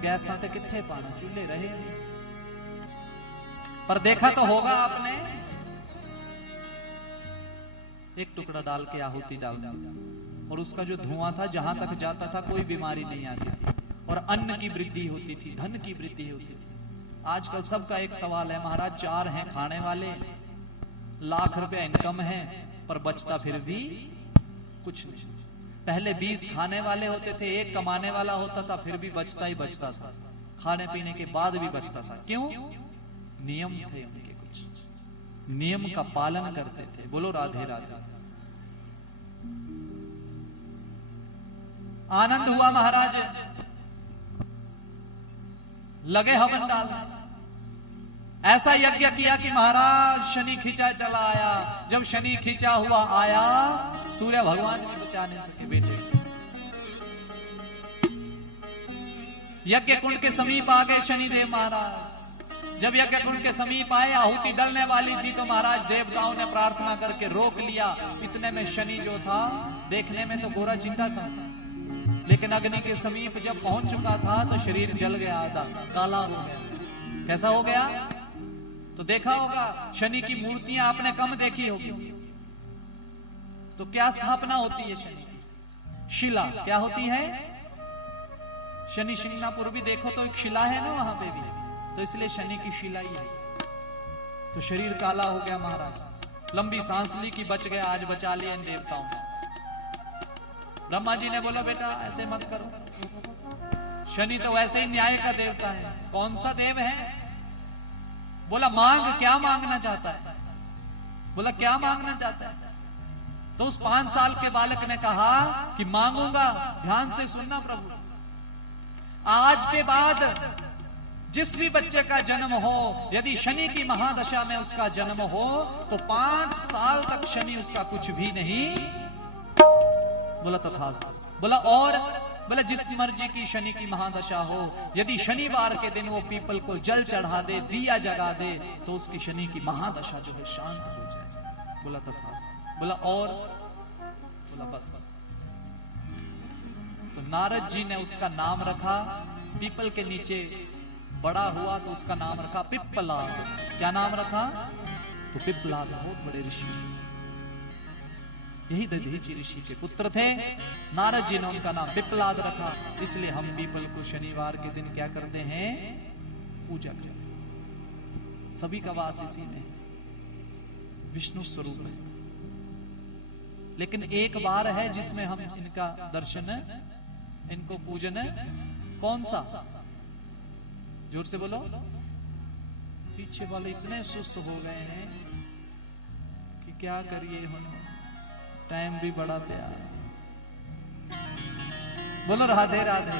Gas साथे किथे पाना, चूल्हे रहे नहीं। पर देखा तो होगा आपने, एक टुकड़ा डाल के आहुति डाल दी और उसका जो धुआं था जहां तक जाता था कोई बीमारी नहीं आती थी और अन्न की वृद्धि होती थी, धन की वृद्धि होती थी। आजकल सबका एक सवाल है, महाराज 4 हैं खाने वाले, लाख रुपया इनकम है, पर बचता फिर भी कुछ नहीं। पहले 20 खाने वाले होते थे, 1 कमाने वाला होता था, फिर भी बचता ही बचता था, खाने पीने के बाद भी बचता था। क्यों? नियम थे उनके, कुछ नियम का पालन करते थे। बोलो राधे राधे। आनंद हुआ महाराज, लगे हवन डालना। ऐसा यज्ञ किया कि महाराज शनि खींचा चला आया। जब शनि खींचा हुआ आया, सूर्य भगवान भी बचा नहीं सके बेटे। यज्ञ कुंड के समीप आ गए शनिदेव महाराज। जब यज्ञ कुंड के समीप आए, आहुति डलने वाली थी तो महाराज देवताओं ने प्रार्थना करके रोक लिया। इतने में शनि जो था, देखने में तो गोरा चिंटा था, लेकिन अग्नि के समीप जब पहुंच चुका था तो शरीर जल गया, आधा काला हो गया। कैसा हो गया? तो देखा होगा शनि की मूर्तियां आपने कम देखी होगी। तो क्या स्थापना होती है शनि की? शिला। क्या होती है? शनि शिंगणापुर भी देखो तो एक शिला है ना वहां पे भी, तो इसलिए शनि की शिला ही है। तो शरीर काला हो गया महाराज। लंबी सांस ली कि बच गया, आज बचा लिया इन देवताओं ने। ब्रह्मा जी ने बोला बेटा ऐसे मत करो, शनि तो वैसे ही न्याय का देवता है। कौन सा देव है? बोला मांग, क्या मांगना चाहता है? बोला क्या मांगना चाहता है? तो उस 5 साल के बालक ने कहा कि मांगूंगा। ध्यान से सुनना प्रभु, आज के बाद जिस भी बच्चे का जन्म हो, यदि शनि की महादशा में उसका जन्म हो तो 5 साल तक शनि उसका कुछ भी नहीं। बोला तथास्तु। बोला और? बोला जिस मर्जी की शनि की महादशा हो, यदि शनिवार के दिन वो पीपल को जल चढ़ा दे, दिया जगा दे, तो उसकी शनि की महादशा जो है शांत हो जाए। बोला तथास्तु। बोला और? बोला बस। तो नारद जी ने उसका नाम रखा, पीपल के नीचे बड़ा हुआ तो उसका नाम रखा पिप्पलाद। क्या नाम रखा? तो पिप्पलाद बहुत बड़े ऋषि, यही दधीचि ऋषि के पुत्र थे। नारद जी ने उनका नाम पिप्पलाद रखा। इसलिए हम पीपल को शनिवार के दिन क्या करते हैं? पूजा करते हैं। सभी का वास इसी में, विष्णु स्वरूप है। लेकिन एक बार है जिसमें हम इनका दर्शन, इनको पूजन, कौन सा? जोर से बोलो। पीछे वाले इतने सुस्त हो गए हैं कि क्या करिए, होने टाइम भी बड़ा प्यार। बोलो राधे राधे।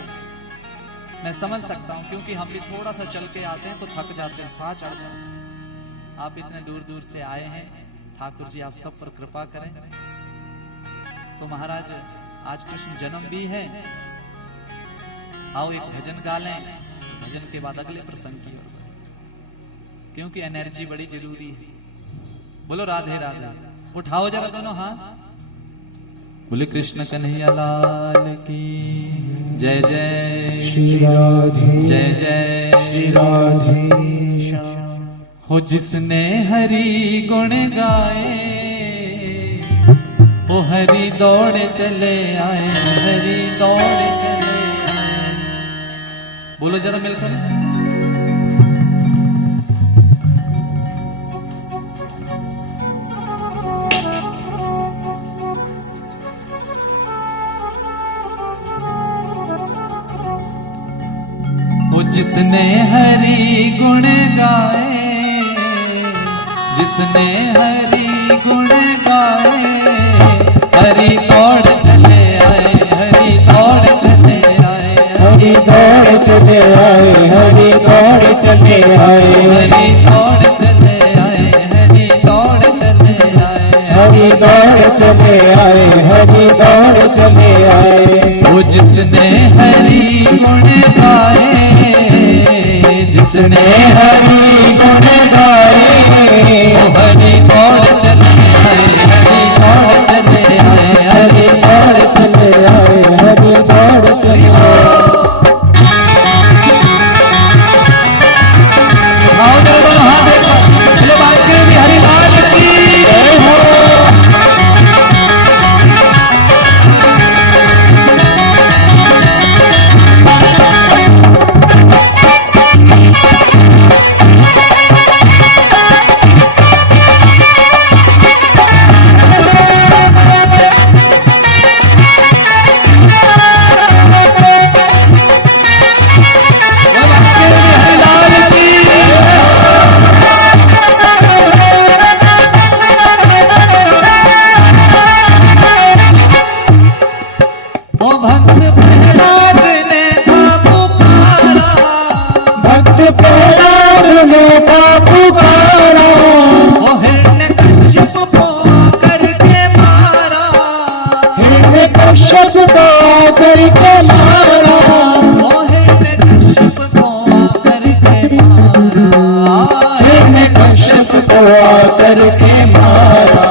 मैं समझ सकता हूं, क्योंकि हम भी थोड़ा सा चल के आते हैं तो थक जाते हैं, साह चढ़ जाते हैं। आप इतने दूर दूर से आए हैं, ठाकुर जी आप सब पर कृपा करें। तो महाराज आज कृष्ण जन्म भी है, आओ एक भजन गा लें, भजन के बाद अगले प्रसंग की ओर, क्योंकि एनर्जी बड़ी जरूरी है। बोलो राधे राधे। उठाओ जरा दोनों हाथ। बोले कृष्ण कन्हैया लाल की जय जय श्री राधे, जय जय श्री राधे। हो जिसने हरि गुण गाए, वो हरि दौड़ चले आए, हरि दौड़ चले आए। बोलो जरा मिलकर। जिसने हरि गुण गाए, जिसने हरि गुण गाए, हरि दौड़ चले आए, हरि दौड़ चले आए, हरि दौड़ चले आए, हरि दौड़ चले आए, हरि दौड़ चले आए, हरि दौड़ चले आए, हरि दौड़ चले आए, हरि दौड़ चले आए। वो जिसने हरि गुण गाए, जिसने हरि गुण गाए, वो हरि दौड़ चले आए, हरि दौड़ चले आए, हरि दौड़ चले आए, हरि दौड़ चले आए। प्रहलाद ने था पुकारा, वो हिरण्यकश्यप को करके मारा, हिरण्यकश्यप को करके मारा, वो हिरण्यकश्यप को करके मारा, हिरण्यकश्यप को करके मारा।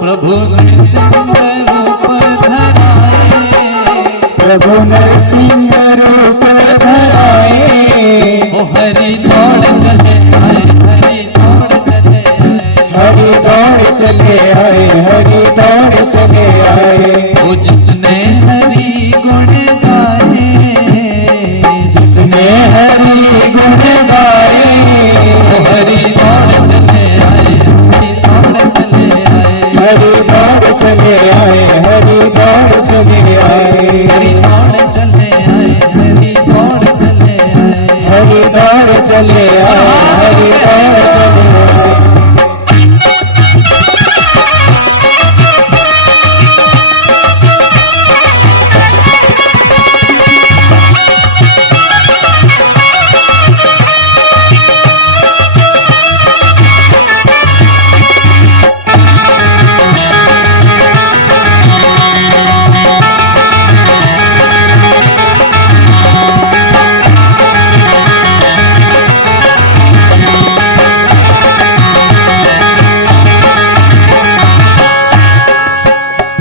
प्रभु नरसिंह रूप धराए, प्रभु नरसिंह रूप धराए, वो हरि दौड़ चले आए, हरि दौड़ चले आए, हरि दौड़ चले आए, हरि दौड़ चले आए। वो जिसने हरि गुण गाए, जिसने हरि गुण गाए, वो हरि दौड़ चले आए, हरि दौड़ चले आए, हरि दौड़ चले आए, हरि दौड़ चले आए, हरि दौड़ चले आए, हरि दौड़ चले आए। हरि दौड़ चले आए, हरि दौड़ चले आए।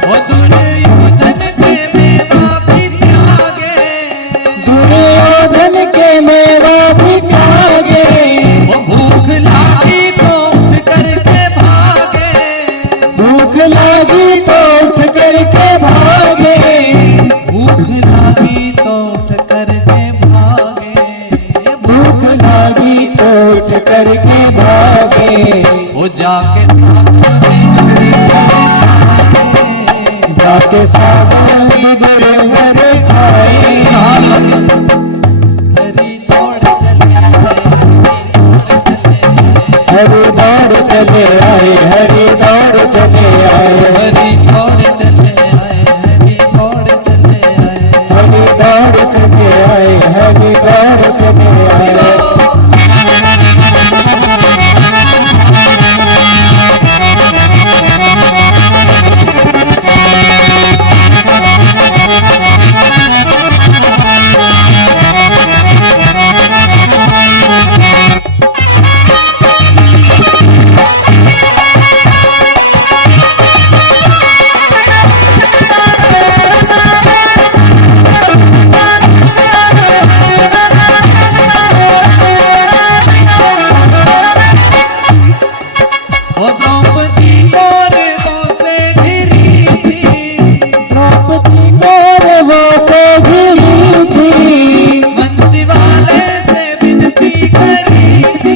वो दुर्योधन के मेवा भी त्यागे, दुर्योधन के मेवा भी त्यागे, वो भूख लागी तो उठ करके भागे, भूख लागी तो उठ करके भागे, भूख लागी तो उठ करके भागे, भूख लागी तो उठ करके भागे। वो जाके साथ में जाके सावन विदुर हर खाए, हरि दौड़ चले आए, हरि दौड़ चले आए, हरि दौड़ चले आए, हरि दौड़ चले आए, हरि दौड़ चले आए, हरि दौड़ चले आए। हरि दौड़ चले आए, हरि दौड़ चले आए। वो द्रौपदी कौरवों से घिरी थी, द्रौपदी कौरवों से घिरी थी, बंसी वाले से विनती करी थी,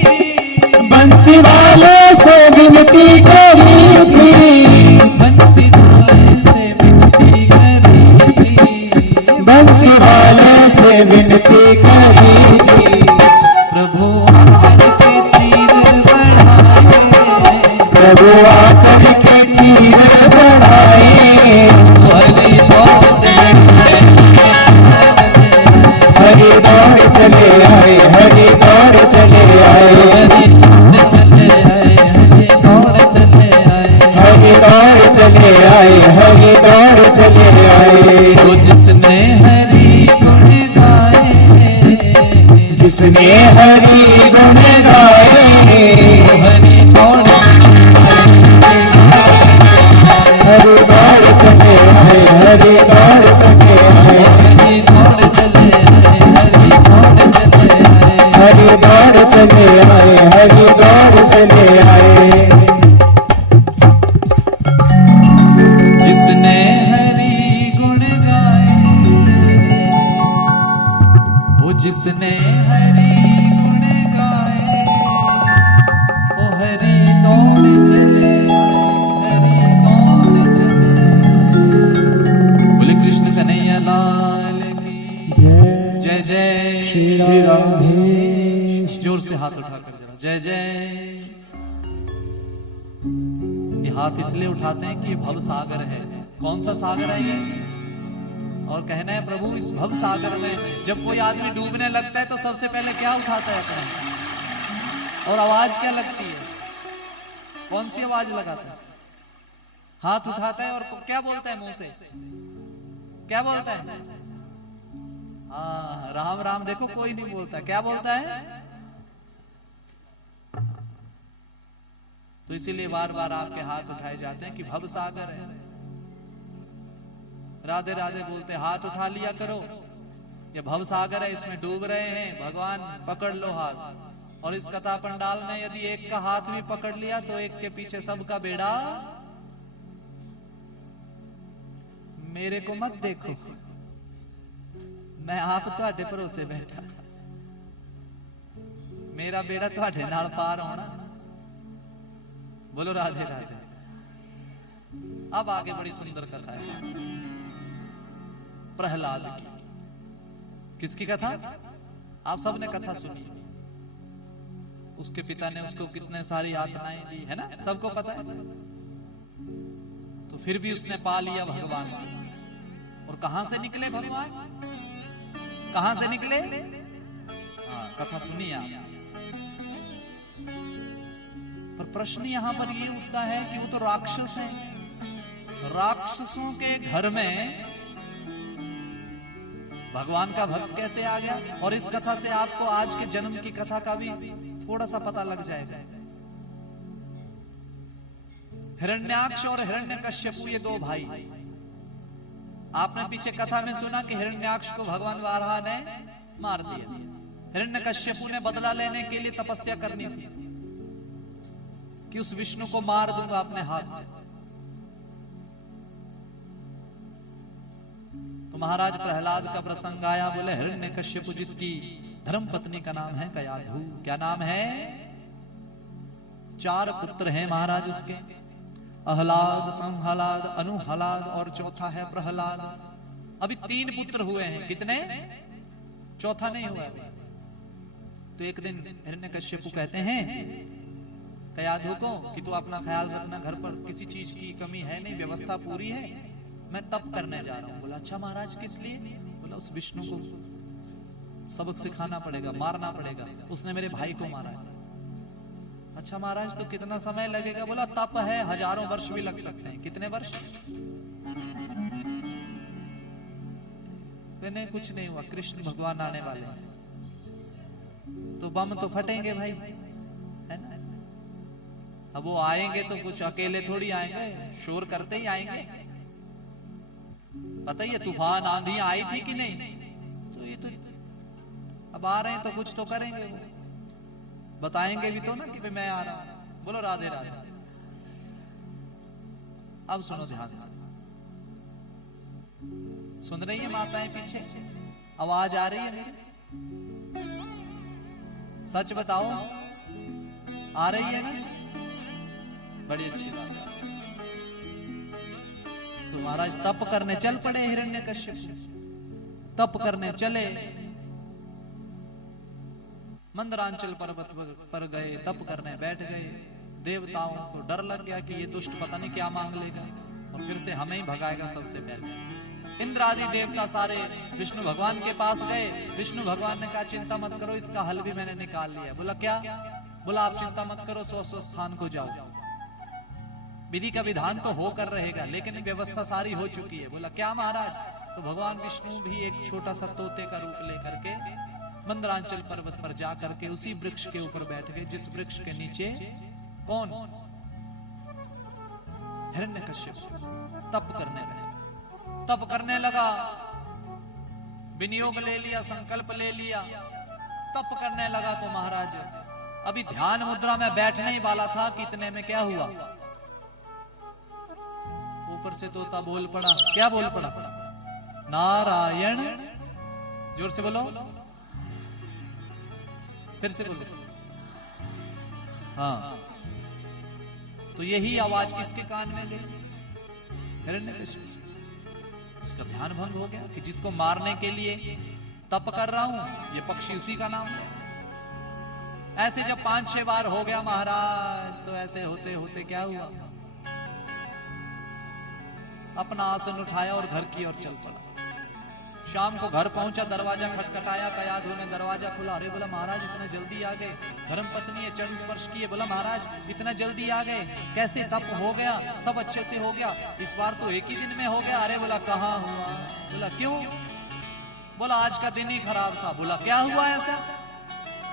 बंसी वाले से विनती करी थी, बंसी वाले से विनती करी थी, बंसी वाले से विनती करी थी। प्रभु आकर के चीर बढ़ाए, प्रभु आकर के चीर बढ़ाए, हरि दौड़ चले आए, हरि दौड़ चले आए, हरि दौड़ चले आए, हरि दौड़ चले आए, हरि दौड़ चले आए। हरि दौड़ चले आए, हरि दौड़ चले आए। वो जिसने हरि गुण गाए, जिसने हरि गुण गाए, वो हरि दौड़ हरि दौड़ चले आए, हरि दौड़ चले आए, हरि दौड़ चले आए, हरि दौड़ चले आए। हरि दौड़ चले आए, हरि दौड़ चले आए। जिसने हरि गुण गाए, वो जिसने हरि गुण गाए, वो हरि दौड़ चले आए, हरि दौड़ चले आए। बोले कृष्ण कन्हैया लाल की जय जय। श्री राधे। जोर से हाथ उठाकर जरा जय जय। ये हाथ इसलिए उठाते हैं कि ये भव सागर है। कौन सा सागर है ये? और कहना है प्रभु इस भव सागर में जब कोई आदमी डूबने लगता है तो सबसे पहले क्या उठाता है अपने, और आवाज क्या लगती है, कौन सी आवाज लगाता है? हाथ उठाता है और क्या बोलता है मुंह से, क्या बोलता है? हाँ, राम राम। देखो कोई नहीं बोलता, क्या बोलता है? तो इसीलिए बार बार आपके हाथ उठाए जाते हैं कि भव सागर है। राधे राधे बोलते हाथ उठा लिया करो, ये भव सागर है, इसमें डूब रहे हैं, भगवान पकड़ लो हाथ। और इस कथा पंडाल में यदि एक का हाथ भी पकड़ लिया तो एक के पीछे सबका बेड़ा। मेरे को मत देखो, मैं आप तुहाडे भरोसे बैठा, मेरा बेड़ा तुहाडे नाल पार होना। बोलो राधे राधे। अब आगे बड़ी सुंदर कथा है प्रहलाद की। किसकी कथा? आप सबने कथा सुनी। उसके पिता ने उसको कितने सारी यातनाएं दी, है ना, सबको पता है। तो फिर भी उसने पा लिया भगवान। और कहां से निकले भगवान? कहां से निकले? हाँ, कथा सुनिए आप। पर प्रश्न यहां पर ये उठता है कि वो तो राक्षस हैं। राक्षसों के घर में भगवान का भक्त कैसे आ गया? और इस कथा से आपको आज के जन्म की कथा का भी थोड़ा सा पता लग जाएगा। हिरण्याक्ष और हिरण्यकश्यपु ये दो भाई। आपने पीछे कथा में सुना कि हिरण्याक्ष को भगवान वाराह ने मार दिया। हिरण्यकश्यपु ने बदला लेने के लिए तपस्या करनी थी कि उस विष्णु को मार दूंगा अपने हाथ से। तो महाराज प्रहलाद का प्रसंग आया। बोले हिरण्यकश्यपु जिसकी धर्म पत्नी का नाम है कयाधु। क्या नाम है? 4 पुत्र हैं महाराज उसके, अहलाद, संहलाद, अनुहलाद और चौथा है प्रहलाद। अभी 3 पुत्र हुए हैं। कितने? चौथा नहीं हुआ अभी। तो एक दिन हिरण्यकश्यपु कहते हैं कयाधु को कि तू अपना ख्याल रखना, घर पर किसी चीज की कमी है नहीं, व्यवस्था पूरी है, मैं तप करने जा रहा हूं। बोला अच्छा महाराज किस लिए? बोला उस विष्णु को सबक सिखाना पड़ेगा, मारना पड़ेगा, उसने मेरे भाई को मारा है। अच्छा महाराज तो कितना समय लगेगा? बोला तप है, हजारों वर्ष भी लग सकते हैं। कितने वर्ष? नहीं कुछ नहीं हुआ, कृष्ण भगवान आने वाले हैं तो बम तो फटेंगे भाई, है ना। अब वो आएंगे तो कुछ अकेले थोड़ी आएंगे, शोर करते ही आएंगे। पता ही है तूफान आंधी आई थी कि नहीं, तो ये तो अब आ रहे हैं तो कुछ तो करेंगे, वो बताएंगे भी तो ना कि मैं आ रहा हूं। बोलो राधे राधे। अब सुनो ध्यान से, सुन रही है माताएं? पीछे आवाज आ रही है मेरी? सच बताओ आ रही है ना? बड़ी अच्छी बात है। तो महाराज तप करने चल पड़े। हिरण्यकश्यप तप करने चले, मंदरांचल पर्वत पर गए, तप करने बैठ गए। देवताओं को डर लग गया कि ये दुष्ट पता नहीं क्या मांग लेगा और फिर से हमें ही भगाएगा सबसे पहले। इंद्र आदि देवता सारे विष्णु भगवान के पास गए। विष्णु भगवान ने कहा चिंता मत करो, इसका हल भी मैंने निकाल लिया। बोला क्या? बोला आप चिंता मत करो, स्व स्थान को जाओ, विधि का विधान तो होकर रहेगा लेकिन व्यवस्था सारी हो चुकी है। बोला क्या महाराज? तो भगवान विष्णु भी एक छोटा सा तोते का रूप लेकर के मंदरांचल पर्वत पर जाकर के उसी वृक्ष के ऊपर बैठ गए जिस वृक्ष के नीचे कौन? हिरण्यकश्यप तप करने लगा। तप करने लगा, विनियोग ले लिया, संकल्प ले लिया, तप करने लगा। तो महाराज अभी ध्यान मुद्रा में बैठने ही वाला था कि इतने में क्या हुआ? ऊपर से तोता बोल पड़ा। क्या बोल पड़ा? नारायण। जोर से बोलो, फिर से बोलो। हाँ, तो यही आवाज किसके कान में गई? हिरण्यकश्यप। उसका ध्यान भंग हो गया कि जिसको मारने के लिए तप कर रहा हूं, ये पक्षी उसी का नाम है। ऐसे जब 5-6 बार हो गया महाराज, तो ऐसे होते होते क्या हुआ? अपना आसन उठाया और घर की ओर चल पड़ा। शाम को घर पहुंचा, दरवाजा खटखटाया, कयाधु ने दरवाजा खोला। अरे बोला महाराज इतना जल्दी आ गए, धर्म पत्नी है, चरण स्पर्श किए। बोला महाराज इतना जल्दी आ गए, कैसे तप हो गया, सब अच्छे से हो गया, इस बार तो एक ही दिन में हो गया। अरे बोला कहाँ हुआ? बोला क्यों? बोला आज का दिन ही खराब था। बोला क्या हुआ ऐसा?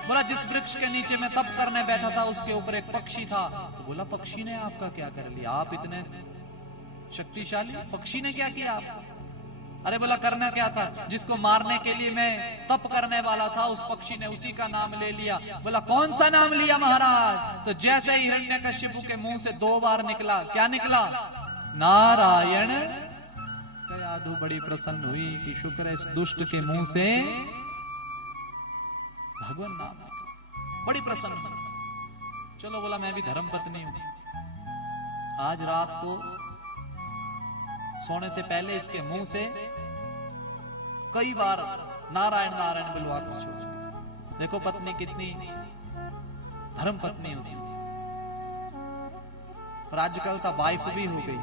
बोला जिस वृक्ष के नीचे मैं तप करने बैठा था उसके ऊपर एक पक्षी था। तो बोला पक्षी ने आपका क्या कर लिया? आप इतने शक्तिशाली, पक्षी ने क्या किया आपका? अरे बोला करना क्या था, जिसको मारने के लिए मैं तप करने वाला था उस पक्षी ने उसी का नाम ले लिया। बोला कौन सा नाम लिया महाराज? तो जैसे ही हिरण्यकश्यपु के मुंह से 2 बार निकला, क्या निकला? नारायण। कयाधु बड़ी प्रसन्न हुई कि शुक्र है इस दुष्ट के मुंह से भगवान नाम। बड़ी प्रसन्न। चलो बोला मैं भी धर्म पत्नी हूं, आज रात को सोने से पहले इसके मुंह से कई बार नारायण नारायण बुलवा कर छोड़। देखो पत्नी कितनी धर्म पत्नी होती, पर आजकल तो वाइफ भी हो गई,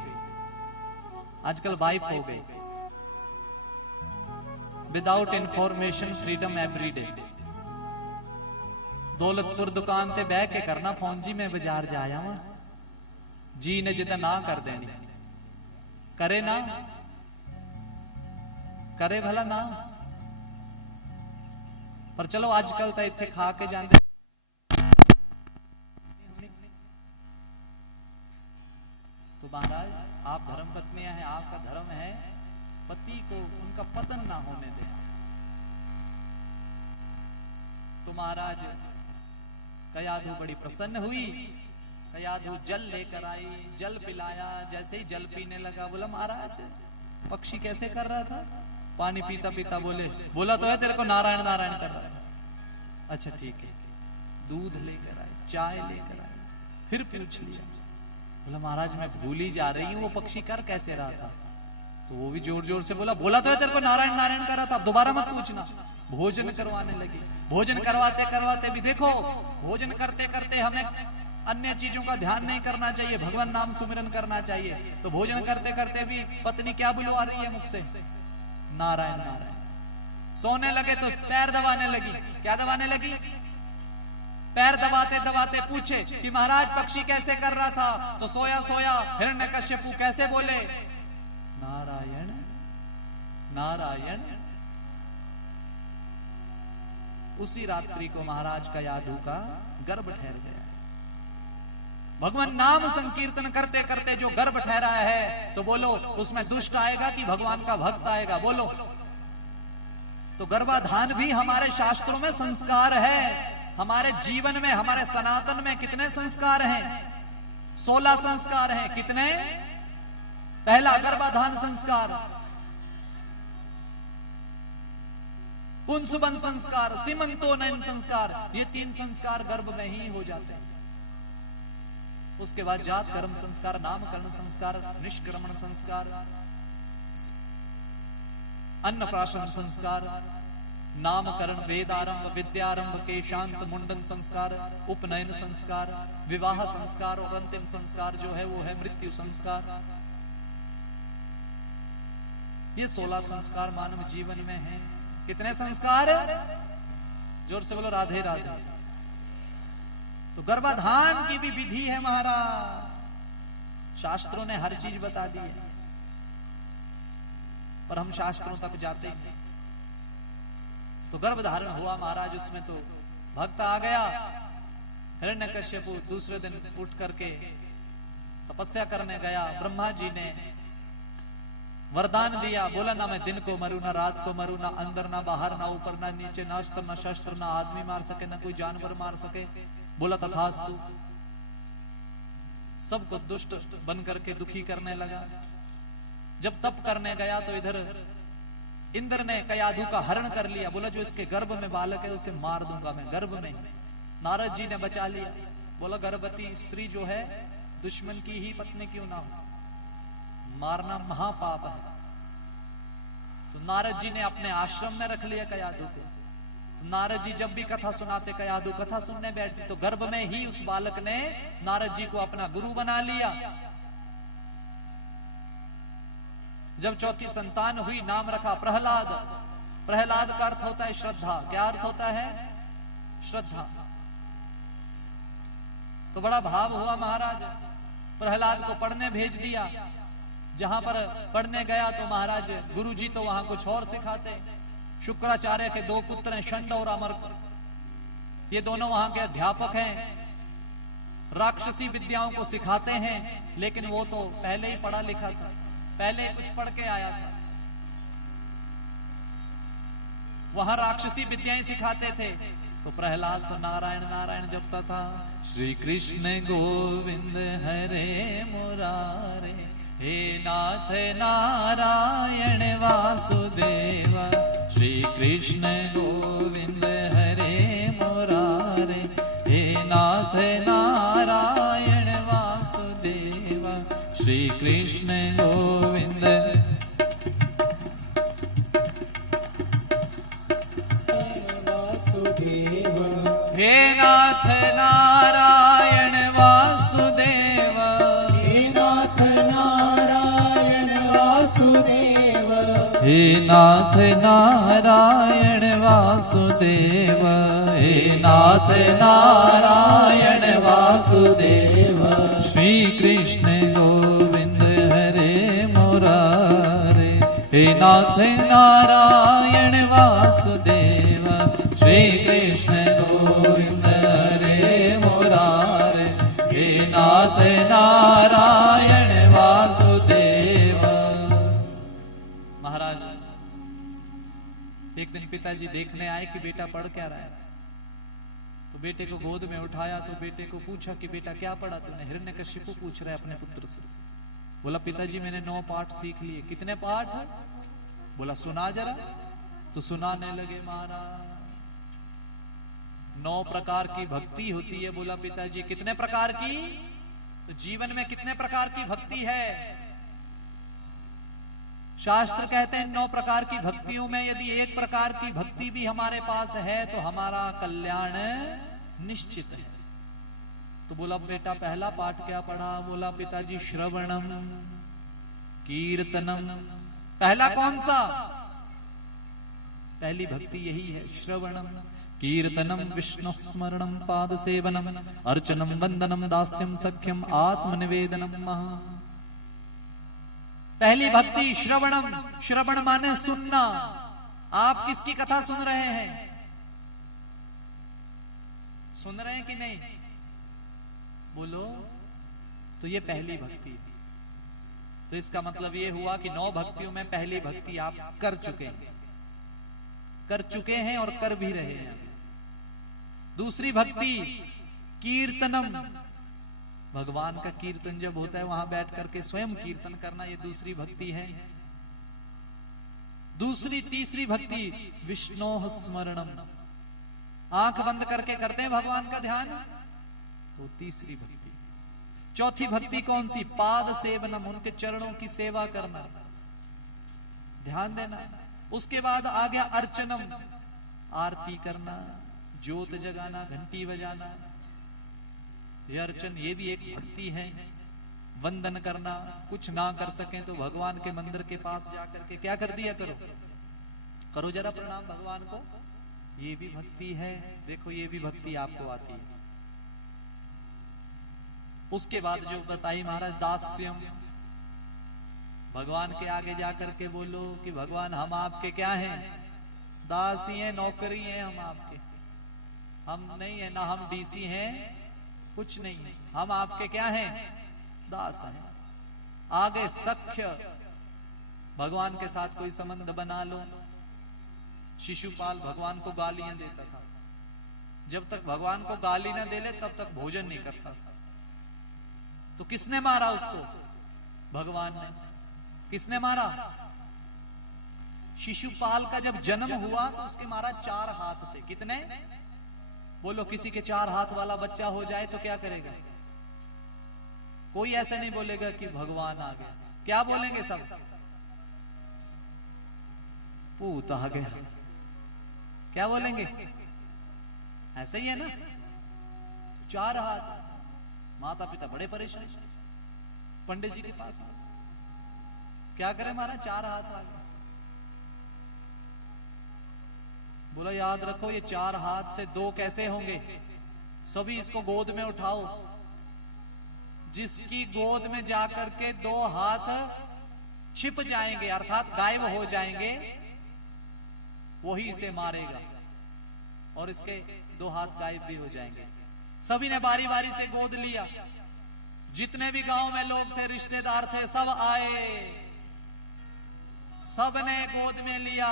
आजकल वाइफ हो गई। Without information freedom everyday. Daulatpur दुकान ते बह के करना फोन जी मैं बाजार जाया वा जी ने जितना ना कर देनी, करे ना करे भला ना। पर चलो आजकल तो इतने खा के जाते। तो महाराज आप धर्म पत्नियां हैं, आपका धर्म है पति को उनका पतन ना होने दें। तो महाराज कयाधु बड़ी प्रसन्न हुई। कयाधु जल लेकर आई, जल पिलाया। जैसे ही जल पीने लगा बोला महाराज पक्षी कैसे कर रहा था? पानी पीता पीता बोला तो है तेरे को नारायण नारायण कर रहा है। अच्छा ठीक है। दूध लेकर आए, चाय लेकर आए, फिर पूछ लिया। बोला महाराज मैं भूल ही जा रही हूँ वो पक्षी कर कैसे रहा था? तो वो भी जोर जोर से बोला तो है तेरे को नारायण नारायण कर रहा था, अब दोबारा मत पूछना। भोजन करवाने लगी। भोजन करवाते करवाते भी देखो, भोजन करते करते हमें अन्य चीजों का ध्यान नहीं करना चाहिए, भगवान नाम सुमिरन करना चाहिए। तो भोजन करते करते भी पत्नी क्या बुलवा रही है मुख से? नारायण नारायण। सोने लगे तो पैर दबाने लगी। क्या दबाने लगी? पैर दबाते दबाते पूछे कि महाराज पक्षी कैसे कर रहा था? तो सोया सोया हिरण्यकश्यपु कैसे बोले? नारायण नारायण। उसी रात्रि को महाराज कयाधु का गर्भ ठहर गया। भगवान नाम संकीर्तन करते करते जो गर्भ ठहरा है, तो बोलो उसमें दुष्ट आएगा कि भगवान का भक्त आएगा? बोलो। तो गर्भाधान भी हमारे शास्त्रों में संस्कार है। हमारे जीवन में, हमारे सनातन में कितने संस्कार हैं? 16 संस्कार हैं। कितने? पहला गर्भाधान संस्कार, पुंसवन संस्कार, सीमंतोनयन संस्कार। ये 3 संस्कार गर्भ में ही हो जाते हैं। उसके बाद जात कर्म संस्कार, नामकरण संस्कार, निष्क्रमण संस्कार, अन्नप्राशन संस्कार, नामकरण, वेदारंभ, विद्यारंभ, केशांत, मुंडन संस्कार, उपनयन संस्कार, विवाह संस्कार और अंतिम संस्कार जो है वो है मृत्यु संस्कार। ये 16 संस्कार मानव जीवन में है। कितने संस्कार? जोर से बोलो राधे राधे। तो गर्भाधान की भी विधि है महाराज। शास्त्रों ने हर चीज बता दी है, पर हम शास्त्रों तक जाते हैं। तो गर्भधारण हुआ महाराज, उसमें तो भक्त आ गया। हिरण्यकश्यपु दूसरे दिन उठ करके तपस्या करने गया। ब्रह्मा जी ने वरदान दिया, बोला ना मैं दिन को मरू, ना रात को मरू, ना अंदर ना बाहर, ना ऊपर ना नीचे, ना अस्त्र ना शस्त्र, ना आदमी मार सके, ना कोई जानवर मार सके। बोला तथास्तु। सबको दुष्ट बन करके दुखी करने लगा। जब तप करने गया तो इधर इंद्र ने कयाधु का हरण कर लिया। बोला जो इसके गर्भ में बालक है उसे मार दूंगा मैं, गर्भ में। नारद जी ने बचा लिया। बोला गर्भवती स्त्री जो है दुश्मन की ही पत्नी क्यों ना हो, मारना महापाप है। तो नारद जी ने अपने आश्रम में रख लिया कयाधु को। तो नारद जी जब भी कथा सुनाते, कयाधु कथा सुनने बैठती, तो गर्भ में ही उस बालक ने नारद जी को अपना गुरु बना लिया। जब चौथी संतान हुई, नाम रखा प्रहलाद। प्रहलाद का अर्थ होता है श्रद्धा। क्या अर्थ होता है? श्रद्धा। तो बड़ा भाव हुआ महाराज, प्रहलाद को पढ़ने भेज दिया। जहां पर पढ़ने गया तो महाराज गुरुजी तो वहां कुछ और सिखाते। शुक्राचार्य के दो पुत्र हैं, शंड और अमर, ये दोनों वहां के अध्यापक हैं, राक्षसी विद्याओं को सिखाते हैं। लेकिन वो तो पहले ही पढ़ा लिखा था, पहले कुछ पढ़ के आया था। वहां राक्षसी विद्याएं सिखाते थे। तो प्रहलाद तो नारायण नारायण जपता था। श्री कृष्ण गोविंद हरे मुरारे, हे नाथ नारायण वासुदेव। श्री कृष्ण गोविंद हरे मुरारे, हे नाथ नारायण वासुदेव। श्री कृष्ण गोविंद हे नाथ नारायण वासुदेव। हे नाथ नारायण वासुदेव। हे नाथ नारायण वासुदेव। हे नाथ नारायण वासुदेव। श्री कृष्ण गोविंद हरे मुरारे, हे नाथ नारायण वासुदेव। श्री कृष्ण गोविंद हरे मुरारे, हे नाथ नारायण वासुदेव। महाराज एक दिन पिताजी देखने आए कि बेटा पढ़ क्या रहा है। तो बेटे को गोद में उठाया तो बेटे को पूछा कि बेटा क्या पढ़ा तूने? हिरण्यकशिपु पूछ रहा है अपने पुत्र से। बोला पिताजी मैंने 9 पाठ सीख लिए। कितने पाठ? बोला सुना जरा। तो सुनाने लगे महाराज। 9 प्रकार की भक्ति होती है। बोला पिताजी कितने प्रकार की? तो जीवन में कितने प्रकार की भक्ति है? शास्त्र कहते हैं 9 प्रकार की भक्तियों में यदि एक प्रकार की भक्ति भी हमारे पास है तो हमारा कल्याण निश्चित है। तो बोला बेटा पहला पाठ क्या पढ़ा? बोला पिताजी श्रवणम कीर्तनम। पहला कौन सा? पहली भक्ति यही है, श्रवणम कीर्तनम विष्णु स्मरणम पाद सेवनम अर्चनम वंदनम दास्यम सख्यम आत्मनिवेदनम महा। पहली भक्ति श्रवणम। श्रवण माने सुनना। आप किसकी कथा सुन रहे हैं? सुन रहे हैं कि नहीं? बोलो। तो ये पहली भक्ति। तो इसका मतलब ये हुआ कि 9 भक्तियों में पहली भक्ति आप कर चुके हैं और कर भी रहे हैं। दूसरी भक्ति कीर्तनम। भगवान का कीर्तन जब होता है वहां बैठ करके स्वयं कीर्तन करना, ये दूसरी भक्ति है। तीसरी भक्ति विष्णु स्मरणम। आंख बंद करके करते हैं भगवान का ध्यान, तो तीसरी भक्ति। चौथी भक्ति कौन सी? पाद सेवनम, उनके चरणों की सेवा करना, ध्यान देना। उसके बाद आ गया अर्चनम, आरती करना, ज्योत जगाना, घंटी बजाना, ये अर्चन, ये भी एक भक्ति है। वंदन करना, कुछ ना कर सकें तो भगवान के मंदिर के पास जाकर के क्या कर दिया करो जरा प्रणाम भगवान को, ये भी भक्ति है। देखो ये भी भक्ति आपको आती है। उसके बाद जो बताई महाराज दास्यम, भगवान के आगे जाकर के बोलो कि भगवान हम आपके क्या हैं? दासी हैं, नौकरी हैं हम आपके। हम नहीं है ना हम डीसी हैं, कुछ नहीं, हम आपके क्या हैं? दास हैं। आगे सख्य, भगवान के साथ कोई संबंध बना लो। शिशुपाल भगवान को गालियां देता था, जब तक भगवान को गाली ना दे ले तब तक भोजन नहीं करता। तो किसने मारा उसको? भगवान ने। किसने मारा? शिशुपाल का जब जन्म हुआ तो उसके महाराज 4 हाथ थे। कितने? बोलो किसी के 4 हाथ वाला बच्चा हो जाए तो क्या करेगा? कोई ऐसा नहीं बोलेगा कि भगवान आ गया। क्या बोलेंगे सब? पूत आ गया। क्या बोलेंगे? ऐसे ही है ना। 4 हाथ, माता पिता बड़े परेशान, पंडित जी के पास क्या करें महाराज? 4 हाथ आ गए। बोला याद रखो ये 4 हाथ से 2 कैसे होंगे, सभी इसको गोद में उठाओ। जिसकी गोद में जाकर के 2 हाथ छिप जाएंगे अर्थात गायब हो जाएंगे, वही इसे मारेगा और इसके 2 हाथ गायब भी हो जाएंगे। सभी ने बारी बारी से गोद लिया। जितने भी गांव में लोग थे, रिश्तेदार थे, सब आए, सबने गोद में लिया।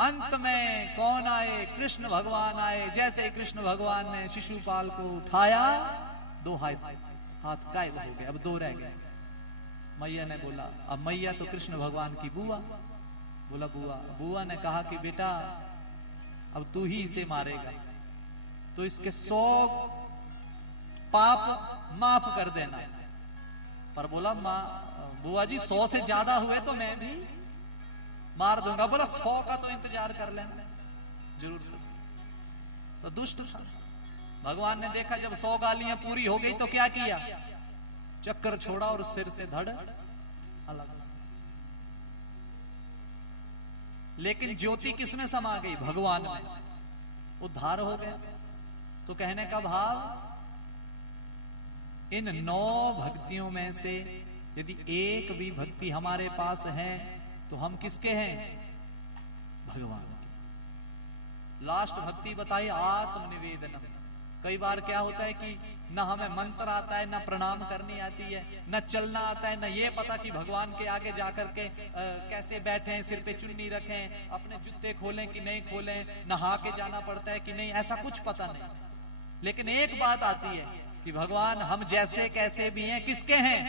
अंत में कौन आए? कृष्ण भगवान आए। जैसे ही कृष्ण भगवान ने शिशुपाल को उठाया, 2 हाथ गायब हो गए, अब 2 रह गए। मैया ने बोला, अब मैया तो कृष्ण भगवान की बुआ, बोला बुआ ने कहा कि बेटा अब तू ही इसे मारेगा, तो इसके 100 पाप माफ कर देना। पर बोला बुआ जी 100 से ज्यादा हुए तो मैं भी मार दूंगा। बोला 100 का तो इंतजार कर लेना जरूर। तो दुष्ट था। भगवान ने देखा जब 100 गालियां पूरी हो गई तो क्या किया? चक्कर छोड़ा और सिर से धड़ अलग। लेकिन ज्योति किसमें समा गई? भगवान में। उद्धार हो गया। तो कहने का भाव, इन 9 भक्तियों में से यदि एक भी भक्ति हमारे पास है तो हम किसके हैं? भगवान के। लास्ट भक्ति बताई आत्मनिवेदनम। कई बार क्या होता है कि न हमें मंत्र आता है, न प्रणाम करनी आती है, न चलना आता है, न ये पता कि भगवान के आगे जाकर के कैसे बैठें, सिर पे चुन्नी रखें, अपने जूते खोलें कि नहीं खोलें, नहा के जाना पड़ता है कि नहीं, ऐसा कुछ पता नहीं। लेकिन एक बात आती है कि भगवान हम जैसे कैसे भी हैं, किसके हैं?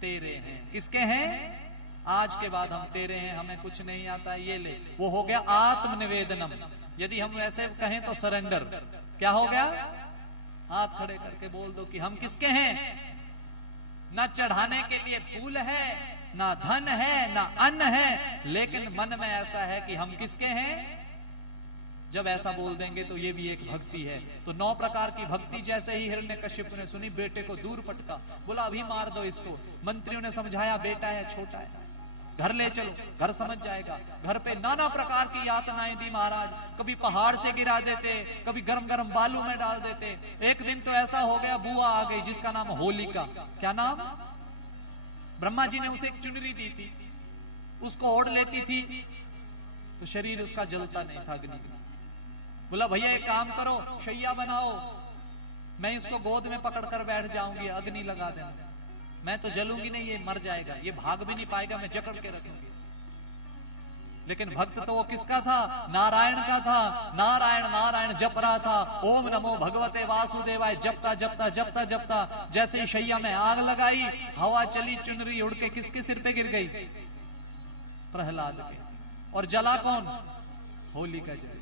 तेरे हैं। किसके हैं? आज के बाद हम तेरे हैं, हमें कुछ नहीं आता, ये ले। वो हो गया आत्मनिवेदनम। यदि हम ऐसे कहें तो सरेंडर। क्या हो गया? हाथ खड़े करके बोल दो कि हम किसके हैं। न चढ़ाने के लिए फूल है, ना धन है, ना अन्न है, लेकिन मन में ऐसा है कि हम किसके हैं। जब ऐसा बोल देंगे तो ये भी एक भक्ति है। तो 9 प्रकार की भक्ति जैसे ही हिरण्यकश्यप ने सुनी, बेटे को दूर पटका, बोला अभी मार दो इसको। मंत्रियों ने समझाया बेटा है, छोटा है, घर ले चलो, घर समझ जाएगा। घर पे नाना प्रकार की यातनाएं दी महाराज। कभी पहाड़ से गिरा देते, कभी गरम गरम बालू में डाल देते। एक दिन तो ऐसा हो गया, बुआ आ गई जिसका नाम होलिका। क्या नाम? ब्रह्मा जी ने उसे एक चुनरी दी थी, उसको ओढ़ लेती थी तो शरीर उसका जलता नहीं था अग्नि। बोला भैया एक काम करो, शैया बनाओ, मैं इसको गोद में पकड़ कर बैठ जाऊंगी, अग्नि लगा देना, मैं तो जलूंगी नहीं, ये मर जाएगा, ये भाग भी नहीं पाएगा, मैं जकड़ के रखूंगी। लेकिन भक्त तो वो किसका था? नारायण का था। नारायण नारायण जप रहा था, ओम नमो भगवते वासुदेवाय जपता जपता जपता जपता। जैसे ही शैया में आग लगाई, हवा चली, चुनरी उड़ के किसके सिर पे गिर गई? प्रहलाद के। और जला कौन? होलिका जली।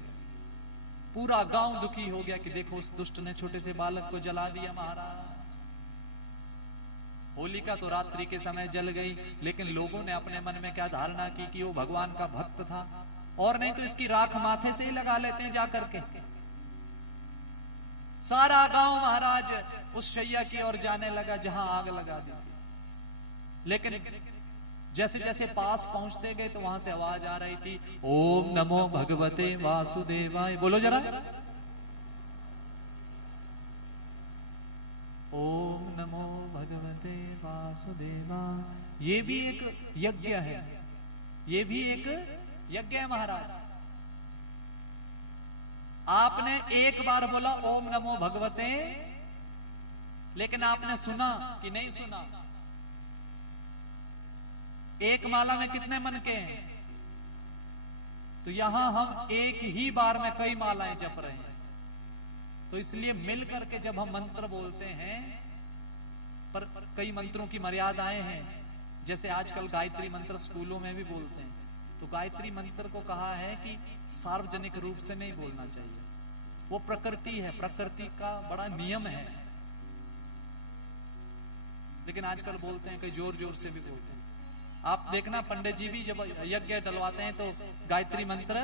पूरा गांव दुखी हो गया कि देखो उस दुष्ट ने छोटे से बालक को जला दिया महाराज। होलिका तो रात्रि के समय जल गई, लेकिन लोगों ने अपने मन में क्या धारणा की कि वो भगवान का भक्त था, और नहीं तो इसकी राख माथे से ही लगा लेते हैं जाकर के। सारा गांव महाराज उस शैया की ओर जाने लगा जहां आग लगा दी थी। लेकिन जैसे जैसे पास पहुंचते गए तो वहां से आवाज आ रही थी, ओम नमो भगवते वासुदेवाय। बोलो जरा, ओम नमो भगवते वासुदेवाय। ये भी एक यज्ञ है, ये भी एक यज्ञ है महाराज। आपने एक बार बोला ओम नमो भगवते, लेकिन आपने सुना कि नहीं सुना? एक माला में कितने मन के हैं? तो यहां हम एक ही बार में कई मालाएं जप रहे हैं। तो इसलिए मिल करके जब हम मंत्र बोलते हैं, पर कई मंत्रों की मर्यादाएं हैं। जैसे आजकल गायत्री मंत्र स्कूलों में भी बोलते हैं, तो गायत्री मंत्र को कहा है कि सार्वजनिक रूप से नहीं बोलना चाहिए, वो प्रकृति है, प्रकृति का बड़ा नियम है। लेकिन आजकल बोलते हैं, कई जोर जोर से भी बोलते हैं। आप देखना पंडित जी भी जब यज्ञ डलवाते हैं तो गायत्री मंत्र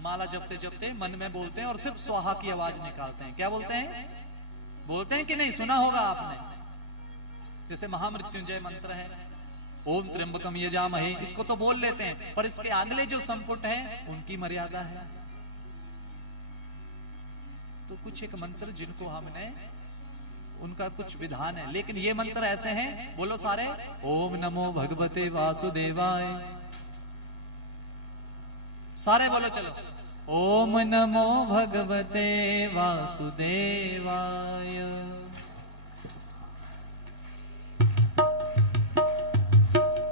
माला जपते जपते मन में बोलते हैं और सिर्फ स्वाहा की आवाज निकालते हैं। क्या बोलते हैं? बोलते हैं कि नहीं? सुना होगा आपने। जैसे महामृत्युंजय मंत्र है, ओम त्र्यंबकम यजामहे, इसको तो बोल लेते हैं, पर इसके अगले जो संपुट है उनकी मर्यादा है। तो कुछ एक मंत्र जिनको हमने, उनका कुछ विधान है, लेकिन ये मंत्र ऐसे हैं, बोलो सारे, ओम नमो भगवते वासुदेवाय, सारे बोलो चलो, ओम नमो भगवते वासुदेवाय,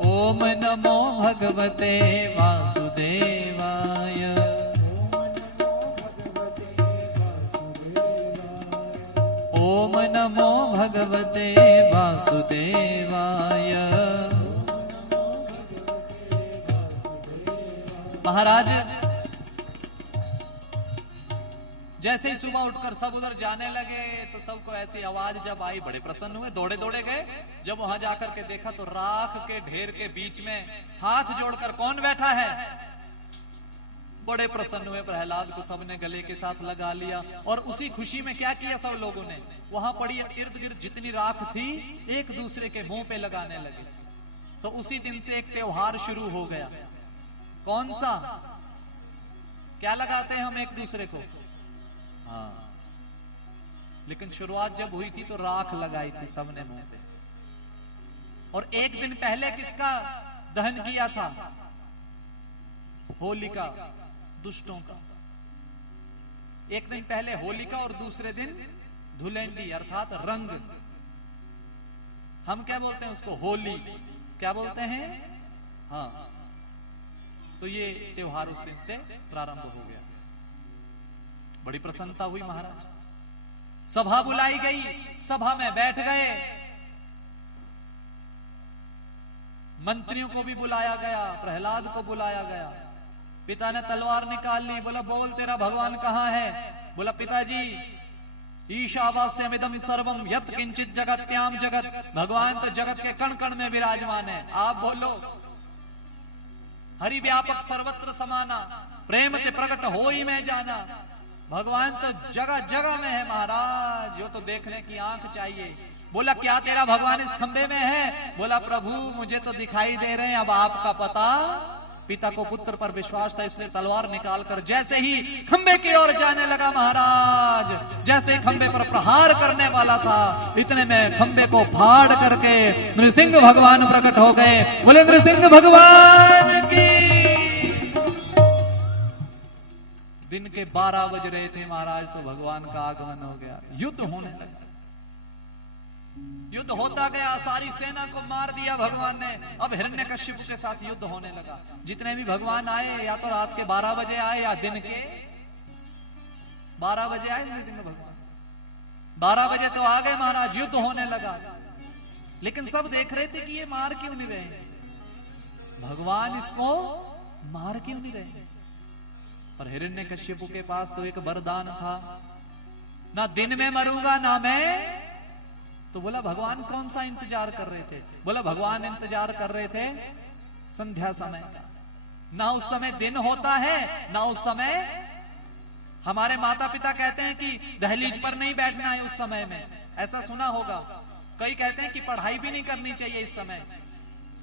ओम नमो भगवते वासुदेवाय, ओम नमो भगवते वासुदेवाय। महाराज जैसे ही सुबह उठकर सब उधर जाने लगे तो सबको ऐसी आवाज जब आई, बड़े प्रसन्न हुए, दौड़े दौड़े गए। जब वहां जाकर के देखा तो राख के ढेर के बीच में हाथ जोड़कर कौन बैठा है? बड़े प्रसन्न हुए। प्रहलाद को सबने गले के साथ लगा लिया और उसी खुशी में क्या किया सब लोगों ने, वहां पड़ी इर्द गिर्द जितनी राख थी एक दूसरे के मुंह पे लगाने लगे। तो उसी दिन से एक त्योहार शुरू हो गया। कौन सा? क्या लगाते हैं हम एक दूसरे को? हाँ, लेकिन शुरुआत जब हुई थी तो राख लगाई थी सबने मुंह पे। और एक दिन पहले किसका दहन किया था? होलिका, दुष्टों का। एक दिन पहले होलिका और दूसरे दिन धुलेंडी अर्थात रंग। हम क्या बोलते हैं उसको? होली। क्या बोलते हैं? हाँ, तो ये त्योहार उस दिन से प्रारंभ हो गया। बड़ी प्रसन्नता हुई महाराज। सभा बुलाई गई, सभा में बैठ गए। मंत्रियों को भी बुलाया गया, प्रहलाद को बुलाया गया। पिता ने तलवार निकाल ली, बोला बोल तेरा भगवान कहां है? बोला पिताजी ईशावास्यमिदं सर्वम यत् किंचित जगत्याम जगत, भगवान तो जगत के कण कण में विराजमान है। आप बोलो हरि व्यापक सर्वत्र समाना, प्रेम से प्रकट हो ही मैं जाना। भगवान तो जगह जगह में है महाराज, जो तो देखने की आंख चाहिए। बोला क्या तेरा भगवान इस खंबे में है? बोला प्रभु मुझे तो दिखाई दे रहे हैं, अब आपका पता। पिता को पुत्र पर विश्वास था, इसलिए तलवार निकालकर जैसे ही खंबे की ओर जाने लगा महाराज, जैसे ही खंबे पर प्रहार करने वाला था इतने में खंबे को फाड़ करके नृसिंह भगवान प्रकट हो गए। बोले नृसिंह भगवान की। दिन के 12 बज रहे थे महाराज, तो भगवान का आगमन हो गया। युद्ध होने लगा, युद्ध होता गया, सारी सेना को मार दिया भगवान ने। अब हिरण्यकश्यप के साथ युद्ध होने लगा। जितने भी भगवान आए, या तो रात के 12 बजे आए या दिन के 12 बजे आए नृसिंह भगवान। 12 बजे तो आ गए महाराज, युद्ध होने लगा। लेकिन सब देख रहे थे कि ये मार क्यों नहीं रहे, भगवान इसको मार क्यों नहीं रहे। पर हिरण्यकश्यप के पास तो एक वरदान था, ना दिन में मरूंगा ना मैं। तो बोला भगवान कौन सा इंतजार कर रहे थे? बोला भगवान इंतजार कर रहे थे संध्या समय का। ना उस समय दिन होता है ना उस समय, हमारे माता पिता कहते हैं कि दहलीज पर नहीं बैठना है उस समय में, ऐसा सुना होगा। कई कहते हैं कि पढ़ाई भी नहीं करनी चाहिए इस समय,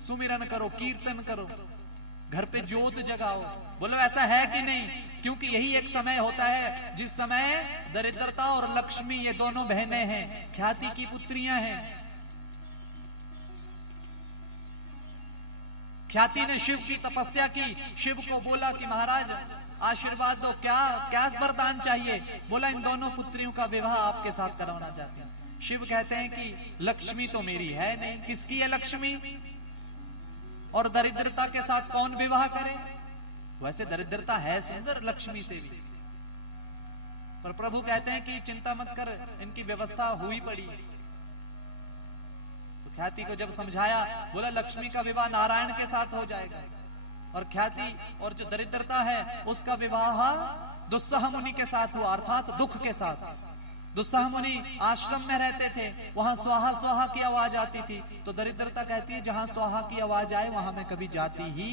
सुमिरन करो, कीर्तन करो, घर पे ज्योत जगाओ। बोलो ऐसा है कि नहीं? क्योंकि यही एक समय होता है जिस समय दरिद्रता और लक्ष्मी ये दोनों बहनें हैं, ख्याति की पुत्रियां हैं। ख्याति ने शिव की तपस्या की, शिव को बोला कि महाराज आशीर्वाद दो, क्या क्या वरदान चाहिए? बोला इन दोनों पुत्रियों का विवाह आपके साथ करवाना चाहते हैं। शिव कहते हैं कि लक्ष्मी तो मेरी है नहीं, किसकी है लक्ष्मी? और दरिद्रता के साथ कौन विवाह करे? वैसे दरिद्रता है सुंदर लक्ष्मी से भी, पर प्रभु कहते हैं कि चिंता मत कर, इनकी व्यवस्था हुई पड़ी। तो ख्याति को जब समझाया, बोला लक्ष्मी का विवाह नारायण के साथ हो जाएगा, और ख्याति और जो दरिद्रता है उसका विवाह दुस्सह मुनि के साथ हुआ, अर्थात दुख के साथ। दुस्सह मुनि आश्रम में रहते थे, वहां स्वाहा स्वाहा की आवाज आती थी। तो दरिद्रता कहती है जहां स्वाहा की आवाज आए वहां मैं कभी जाती ही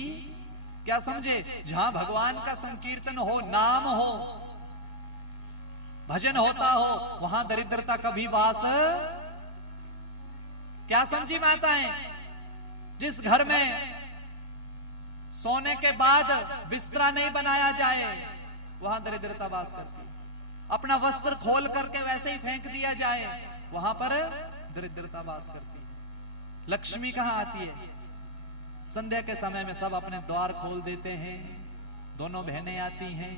क्या समझे? जहां भगवान का संकीर्तन हो, नाम हो, भजन होता हो, वहां दरिद्रता कभी वास क्या समझी माताएं? जिस घर में सोने के बाद बिस्तरा नहीं बनाया जाए वहां दरिद्रता वास करती है। अपना वस्त्र खोल करके वैसे ही फेंक दिया जाए वहां पर दरिद्रता वास करती है। लक्ष्मी कहां आती है? संध्या के समय में सब अपने द्वार खोल देते हैं, दोनों बहनें आती हैं।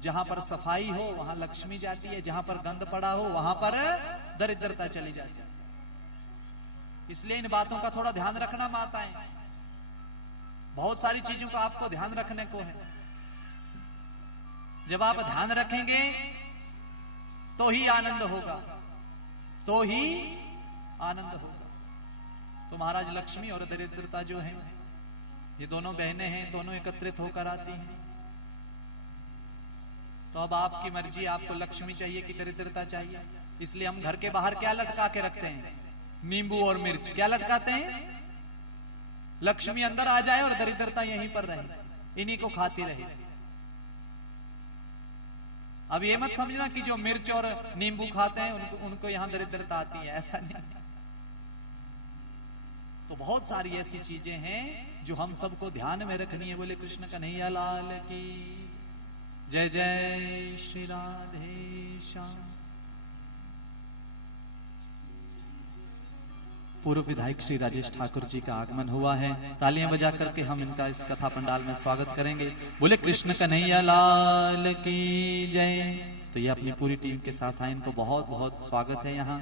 जहां पर सफाई हो वहां लक्ष्मी जाती है, जहां पर गंद पड़ा हो वहां पर दरिद्रता चली जाती है। इसलिए इन बातों का थोड़ा ध्यान रखना माताएं। बहुत सारी चीजों का आपको ध्यान रखने को है। जब आप ध्यान रखेंगे तो ही आनंद होगा, तो ही आनंद होगा। तो महाराज लक्ष्मी और दरिद्रता जो है ये दोनों बहनें हैं, दोनों एकत्रित होकर आती हैं। तो अब आपकी मर्जी, आपको लक्ष्मी चाहिए कि दरिद्रता चाहिए। इसलिए हम घर के बाहर क्या लटका के रखते हैं? नींबू और मिर्च। क्या लटकाते हैं? लक्ष्मी अंदर आ जाए और दरिद्रता यहीं पर रहे, इन्हीं को खाती रहे। अब ये मत समझना कि जो मिर्च और नींबू खाते हैं उनको यहां दरिद्रता आती है, ऐसा नहीं। तो बहुत सारी ऐसी चीजें हैं जो हम सबको ध्यान में रखनी है। बोले कृष्ण कन्हैया लाल की जय। जय श्री राधे श्याम। पूर्व विधायक श्री राजेश ठाकुर जी का आगमन हुआ है। तालियां बजा करके हम इनका इस कथा पंडाल में स्वागत करेंगे। बोले कृष्ण कन्हैया लाल की जय। तो ये अपनी पूरी टीम के साथ आए, इनको बहुत बहुत स्वागत है यहाँ।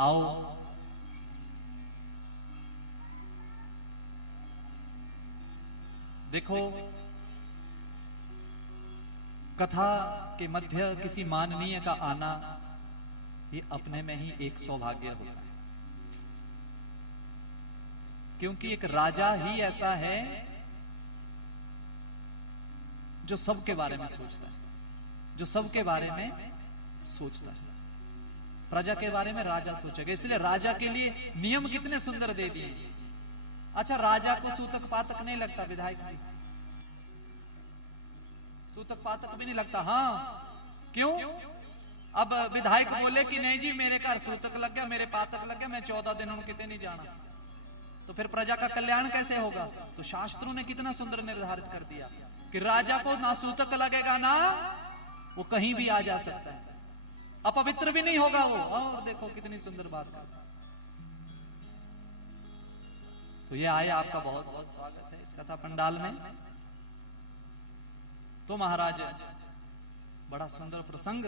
आओ देखो, कथा के मध्य किसी माननीय का आना ये अपने में ही एक सौभाग्य होता है, क्योंकि एक राजा ही ऐसा है जो सबके बारे में सोचता है, जो सबके बारे में सोचता है। प्रजा के बारे में राजा सोचेगा, इसलिए राजा के लिए नियम कितने सुंदर दे दिए। अच्छा, राजा को सूतक पातक नहीं लगता, विधायक जी सूतक पातक भी नहीं लगता। हाँ, क्यों? अब विधायक बोले कि नहीं जी मेरे घर सूतक लग गया, मेरे पातक लग गया, मैं 14 दिन उनको कितने नहीं जाना, तो फिर प्रजा का कल्याण कैसे होगा? तो शास्त्रों ने कितना सुंदर निर्धारित कर दिया कि राजा को ना सूतक लगेगा ना वो कहीं भी आ जा सकता है, अपवित्र भी नहीं होगा वो। और देखो कितनी सुंदर बात करता। तो ये आए, आपका बहुत बहुत स्वागत है इस कथा पंडाल में। तो महाराज बड़ा सुंदर प्रसंग,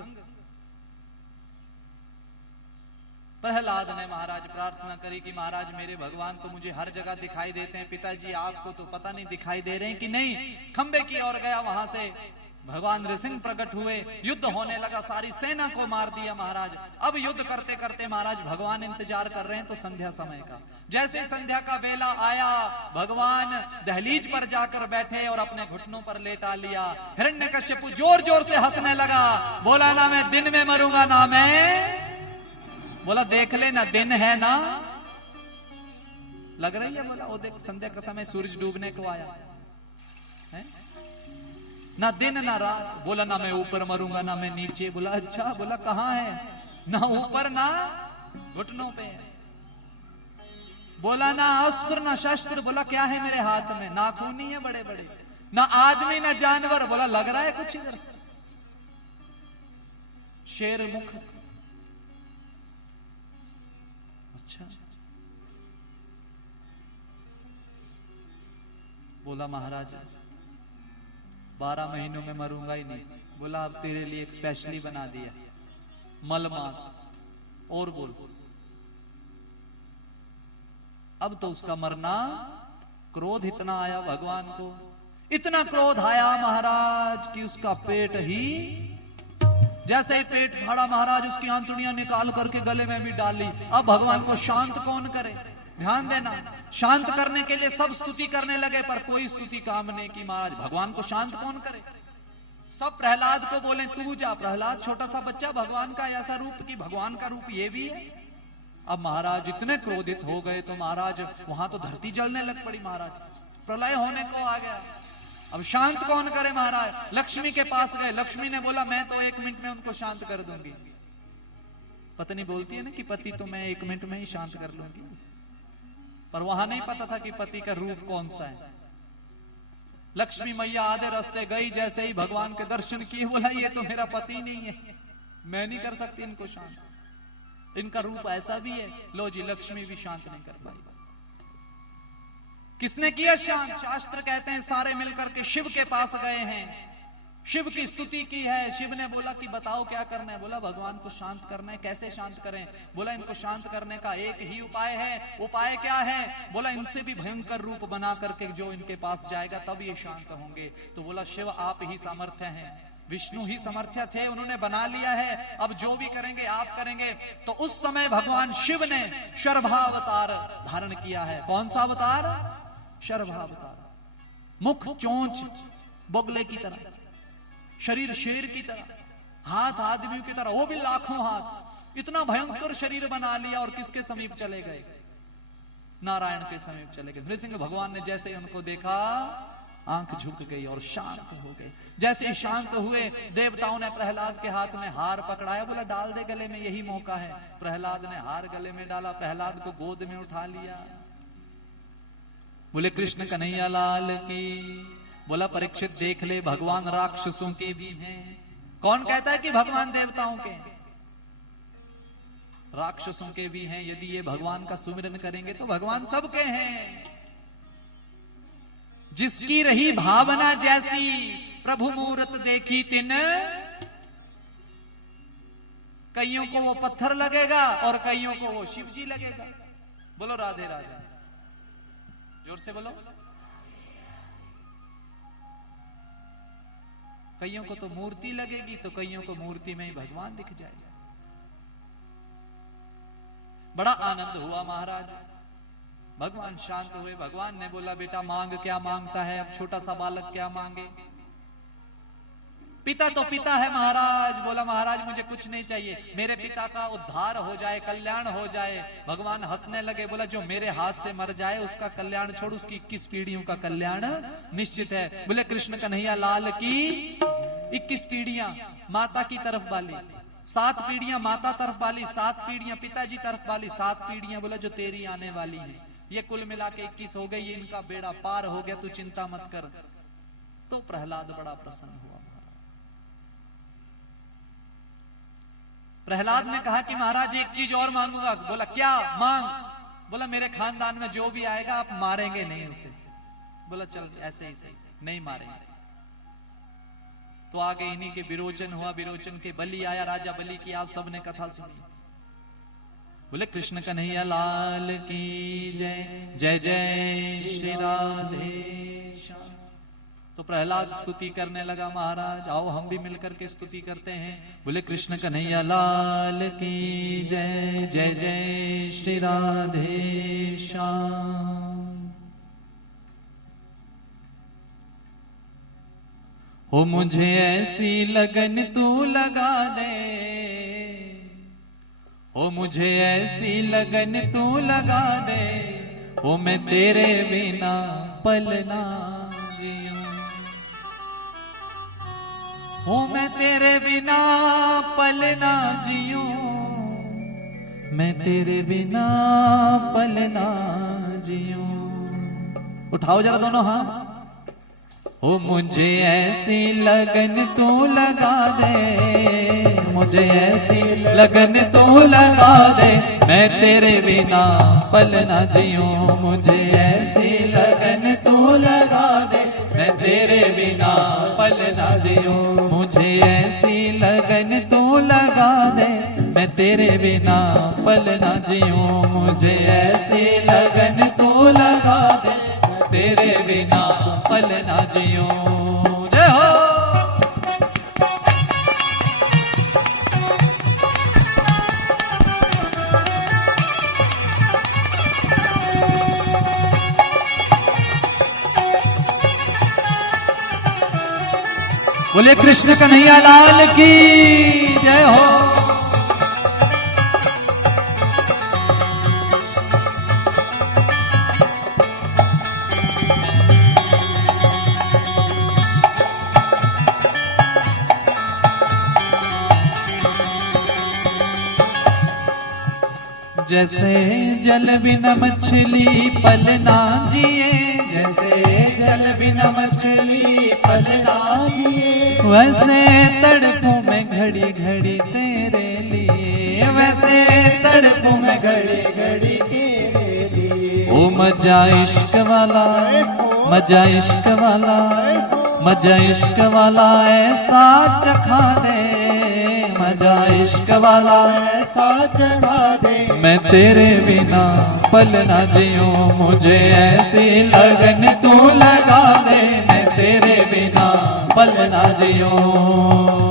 प्रहलाद ने महाराज प्रार्थना करी कि महाराज मेरे भगवान तो मुझे हर जगह दिखाई देते हैं, पिताजी आपको तो पता नहीं दिखाई दे रहे हैं कि नहीं। खंबे की ओर गया, वहां से भगवान नृसिंह प्रकट हुए, युद्ध होने लगा, सारी सेना को मार दिया महाराज। अब युद्ध करते करते महाराज भगवान इंतजार कर रहे हैं, तो संध्या समय का, जैसे संध्या का बेला आया भगवान दहलीज पर जाकर बैठे और अपने घुटनों पर लेटा लिया। हिरण्यकश्यप जोर जोर से हंसने लगा, बोला ना मैं दिन में मरूंगा ना मैं, बोला देख ले ना दिन है ना लग रही है, बोला वो देख संध्या का समय सूरज डूबने को आया है, ना दिन ना रात। बोला ना मैं ऊपर मरूंगा ना मैं नीचे। बोला अच्छा, बोला कहां है? ना ऊपर ना घुटनों पे है। बोला ना अस्त्र ना शस्त्र। बोला क्या है मेरे हाथ में? नाखून ही है बड़े बड़े, ना आदमी ना जानवर। बोला लग रहा है कुछ इधर शेर मुख। अच्छा, बोला महाराज 12 महीनों में मरूंगा ही नहीं। बोला अब तेरे लिए एक स्पेशली बना दिया मलमास। और बोल, अब तो उसका मरना, क्रोध इतना आया भगवान को, इतना क्रोध आया महाराज कि उसका पेट ही, जैसे ही पेट फाड़ा महाराज उसकी आंतड़ियां निकाल करके गले में भी डाली। अब भगवान को शांत कौन करे? ध्यान देना, शांत करने के लिए सब स्तुति करने लगे, पर कोई स्तुति काम नहीं की। महाराज भगवान को शांत कौन करे? सब प्रहलाद को बोले तू जा। प्रहलाद छोटा सा बच्चा, भगवान का ऐसा रूप कि भगवान का रूप ये भी है। अब महाराज इतने क्रोधित हो गए तो महाराज वहां तो धरती जलने लग पड़ी, महाराज प्रलय होने को आ गया। अब शांत कौन करे? महाराज लक्ष्मी के पास गए। लक्ष्मी ने बोला मैं तो 1 मिनट में उनको शांत कर दूंगी, पत्नी बोलती है ना कि पति तो मैं 1 मिनट में ही शांत कर लूंगी, पर वहां नहीं पता था कि पति का रूप कौन सा है। लक्ष्मी मैया आधे रास्ते गई, जैसे ही भगवान के दर्शन किए बोला ये तो मेरा पति नहीं है, मैं नहीं कर सकती इनको शांत, इनका रूप ऐसा भी है। लो जी, लक्ष्मी भी शांत नहीं कर पाई। किसने किया शांत? शास्त्र कहते हैं सारे मिलकर के शिव के पास गए हैं, शिव की स्तुति की है। शिव ने बोला कि बताओ क्या करना है। बोला भगवान को शांत करना है, कैसे शांत करें? बोला इनको शांत करने का एक ही उपाय है। उपाय क्या है? बोला इनसे भी भयंकर रूप बना करके जो इनके पास जाएगा तब ये शांत होंगे। तो बोला शिव आप ही सामर्थ्य हैं, विष्णु ही समर्थ्य थे, उन्होंने बना लिया है, अब जो भी करेंगे आप करेंगे। तो उस समय भगवान शिव ने शर्भावतार धारण किया है। कौन सा अवतार? शर्भावतार। मुख चोंच बोगले की तरह, शरीर शेर की तरह, हाथ आदमियों की तरह, वो भी लाखों हाथ। इतना भयंकर शरीर बना लिया और किसके समीप चले गए? नारायण के समीप चले गए। नृसिंह भगवान ने जैसे ही उनको देखा आंख झुक गई और शांत हो गए। जैसे ही शांत हुए देवताओं ने प्रहलाद के हाथ में हार पकड़ाया, बोला डाल दे गले में, यही मौका है। प्रहलाद ने हार गले में डाला, प्रहलाद को गोद में उठा लिया। बोले कृष्ण कन्हैया लाल की। बोला परीक्षित देख ले, भगवान राक्षसों के भी हैं। कौन कहता है कि भगवान देवताओं के? राक्षसों के भी हैं। यदि ये भगवान का सुमिरन करेंगे तो भगवान सबके हैं। जिसकी रही भावना जैसी, प्रभु मूरत देखी तिन, कईयों को वो पत्थर लगेगा और कईयों को वो शिव जी लगेगा। बोलो राधे राधे, जोर से बोलो। कईयों को तो मूर्ति लगेगी तो कईयों को मूर्ति में ही भगवान दिख जाएगा। बड़ा आनंद हुआ महाराज। भगवान शांत हुए। भगवान ने बोला बेटा मांग, क्या मांगता है? अब छोटा सा बालक क्या मांगे? पिता तो पिता है महाराज। बोला महाराज मुझे कुछ नहीं चाहिए, मेरे पिता का उद्धार हो जाए, कल्याण हो जाए। भगवान हंसने लगे। बोला जो मेरे हाथ से मर जाए उसका कल्याण छोड़, उसकी 21 पीढ़ियों का कल्याण निश्चित है। बोले कृष्ण कन्हैया लाल की। 21 पीढ़ियां माता की तरफ वाली, 7 पीढ़ियां माता तरफ वाली, 7 पीढ़ियां पिताजी तरफ वाली, 7 पीढ़ियां बोला जो तेरी आने वाली है। ये कुल मिला के 21 हो गई। ये इनका बेड़ा पार हो गया, तू चिंता मत कर। तो प्रहलाद बड़ा प्रसन्न हुआ। प्रहलाद ने कहा कि महाराज एक चीज और मांगूंगा। बोला क्या? मांग। बोला मेरे खानदान में जो भी आएगा आप मारेंगे नहीं उसे। बोला चल ऐसे ही सही, नहीं मारेंगे। तो आगे इन्हीं के विरोचन हुआ। विरोचन के बलि आया, राजा बलि की आप सबने कथा सुनी। बोले कृष्ण कन्हैया लाल की जय। जय जय श्री राधे। तो प्रहलाद स्तुति करने लगा। महाराज आओ हम भी मिलकर के स्तुति करते हैं। बोले कृष्ण कन्हैया लाल की जय। जय जय श्री राधे श्याम। हो मुझे ऐसी लगन तू लगा दे, हो मुझे ऐसी लगन तू लगा दे, हो मैं तेरे बिना पल ना जियूं, हो मैं तेरे बिना पल ना जियूं, मैं तेरे बिना पल ना जियूं। उठाओ जरा दोनों हाथ। हो मुझे ऐसी लगन तू लगा दे, मुझे ऐसी लगन तू लगा दे, मैं तेरे बिना पल ना जियूं। मुझे ऐसी लगन तू लगा दे, मैं तेरे बिना पल ना जियूं। मुझे ऐसी लगन तू लगा दे, मैं तेरे बिना पल ना जियूं। मुझे ऐसी लगन तू लगा दे, तेरे बिना पल ना जियूं। जय हो। बोले कृष्ण कन्हैया लाल की जय हो। जैसे जल बिना मछली पल ना जिए, जैसे जल बिना मछली पल ना जिए, वैसे तड़पों में घड़ी घड़ी तेरे लिए, वैसे तड़पों में घड़ी घड़ी तेरे लिए। ओ मजा इश्क वाला, मजा इश्क वाला, मजा इश्क वाला ऐसा चखा दे, मजा इश्क वाला ऐसा चढ़ा दे, मैं तेरे बिना पल ना जियूं, मुझे ऐसी लगन तू लगा दे, मैं तेरे बिना पल ना जियूं।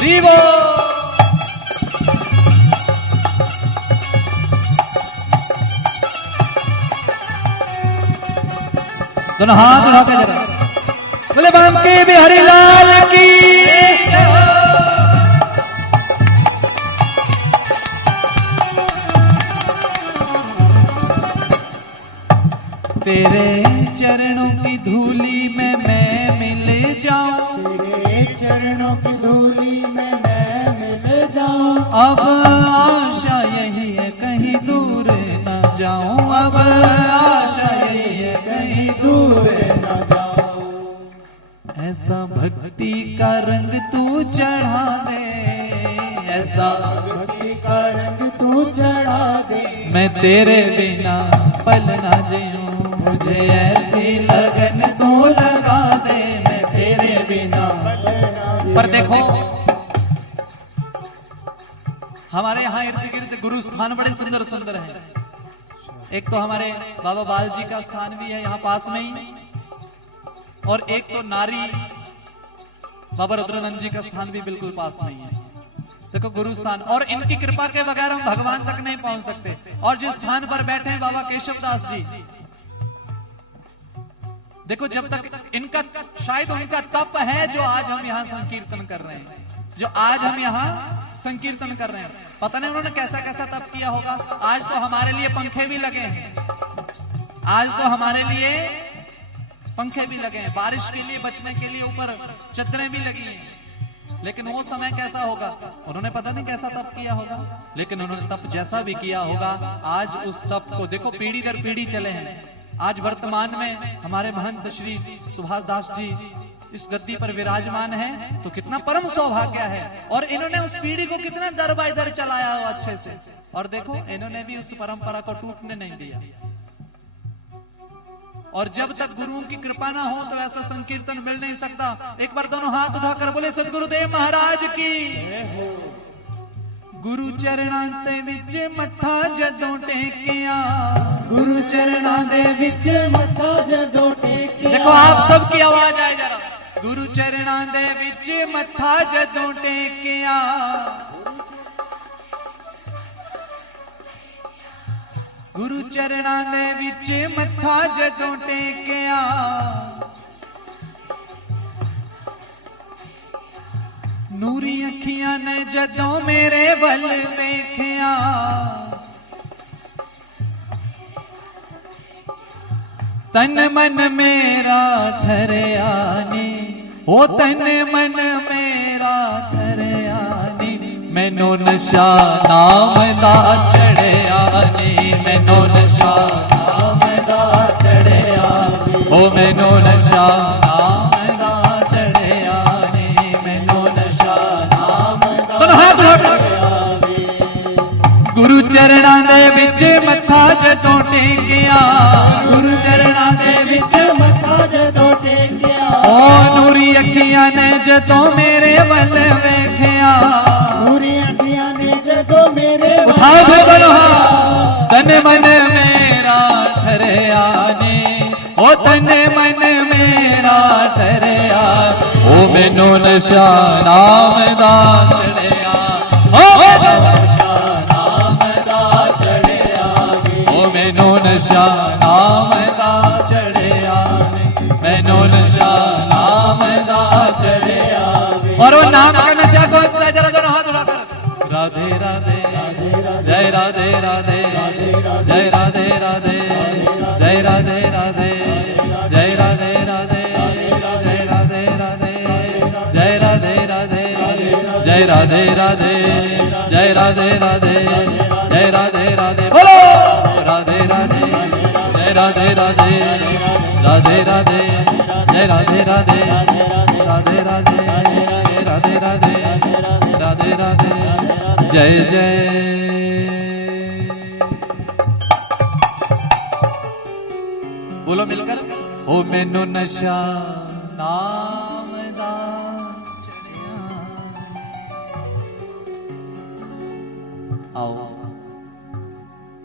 रीवो दोनों हाथ उठा के जरा बोले बांके बिहारी लाल की। तेरे चरणों की धूली में मैं मिल जाऊं, तेरे चरणों की धूली में मैं मिल जाऊं, अब आशा यही है कहीं दूर न जाऊं, अब आशा यही है कहीं दूर न जाऊं। ऐसा भक्ति का रंग तू चढ़ा दे, ऐसा भक्ति का रंग तू चढ़ा दे, मैं तेरे बिना पल ना जियूं, मुझे ऐसी लगन तू लगा दे, मैं तेरे बिना। पर देखो हमारे यहाँ इर्द गिर्द गुरु स्थान बड़े सुंदर सुंदर हैं। एक तो हमारे बाबा बाल जी का स्थान भी है यहाँ पास में ही, और एक तो नारी बाबा रुद्रानंद जी का स्थान भी बिल्कुल पास में ही है। देखो गुरु स्थान, और इनकी कृपा के बगैर हम भगवान तक नहीं पहुंच सकते। और जिस स्थान पर बैठे हैं बाबा केशवदास जी, देखो जब तक इनका शायद उनका तप है जो आज हम यहाँ संकीर्तन कर रहे हैं, जो आज हम यहाँ संकीर्तन कर रहे हैं। पता नहीं उन्होंने कैसा कैसा तप किया होगा। आज तो हमारे लिए पंखे भी लगे हैं, आज तो हमारे लिए पंखे भी लगे हैं, बारिश के लिए बचने के लिए ऊपर चद्दरें भी लगी हैं। लेकिन वो समय कैसा होगा, उन्होंने पता नहीं कैसा तप किया होगा, लेकिन उन्होंने तप जैसा भी किया होगा, आज उस तप को देखो पीढ़ी दर पीढ़ी चले हैं। आज वर्तमान में हमारे महंत श्री सुभाष दास जी इस गद्दी पर विराजमान है, तो कितना परम सौभाग्य है। और इन्होंने उस पीढ़ी को कितना दर बाय दर चलाया हो अच्छे से, और देखो इन्होंने भी उस परंपरा को टूटने नहीं दिया। और जब तक गुरुओं की कृपा ना हो तो ऐसा संकीर्तन मिल नहीं सकता। एक बार दोनों हाथ उठाकर बोले सतगुरुदेव महाराज की। गुरु चरणा दे विच मथा जदों टेकिया, गुरु चरणा दे विच मथा जदों टेकिया। देखो आप सबकी आवाज आए जरा। गुरु चरणा दे विच मथा जदों टेकिया, गुरु चरणा दे विच मथा जदों टेकिया, नूरी अखियां ने जदों मेरे वल वेखिया, तन मन मेरा ठहरिया नी, ओ तन मन मेरा ठहरिया नी, मैनू नशा नाम दा चढ़िया नी, मैनू नशा नाम दा चढ़िया नी, ओ मैनू नशा नाम दा चढ़िया नी, मैनू नशा नाम दा। गुरु चरणा दे विच मथा जदों टेकिया, गुरु चरणा दे विच मथा जदों टेकिया, ओ नूरी अखियां ने जदों मेरे वल वेखिया, नूरी अखियां ने जदों मेरे उठाओ दोनों हाथ। तन मन मेरा ठहरिया नी, ओ तन मन मेरा ठहरिया, ओ मैनू नशा नाम दा चढ़िया, ओ मैनू नशा नाम दा चढ़िया, ओ मैनू नशा नाम दा चढ़िया, मैनू नशा नाम दा चढ़िया। और वो नाम का नशा कौन सा है, जरा दोनों हाथ उठाकर। जय राधे राधे, जय राधे राधे, जय राधे राधे, बोलो राधे राधे, जय राधे राधे, राधे राधे, जय राधे राधे, राधे राधे, जय राधे राधे, राधे राधे, जय जय। बोलो मिलकर, ओ मैनू नशा नाम दा चढ़िया। आओ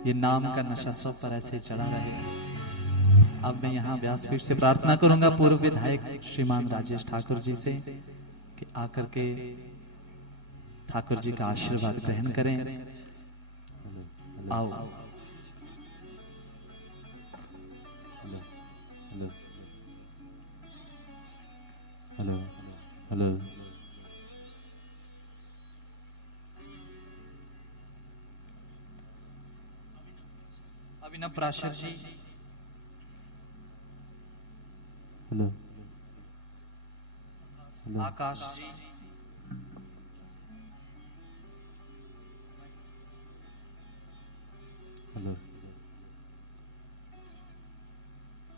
ये नाम का नशा सब पर ऐसे चढ़ा रहे। अब मैं यहाँ व्यासपीठ से प्रार्थना करूंगा पूर्व विधायक श्रीमान राजेश ठाकुर जी से कि आकर के ठाकुर जी का आशीर्वाद ग्रहण करें। आओ हेलो हेलो, अभिनव प्राशर जी, हेलो, आकाश जी, हेलो।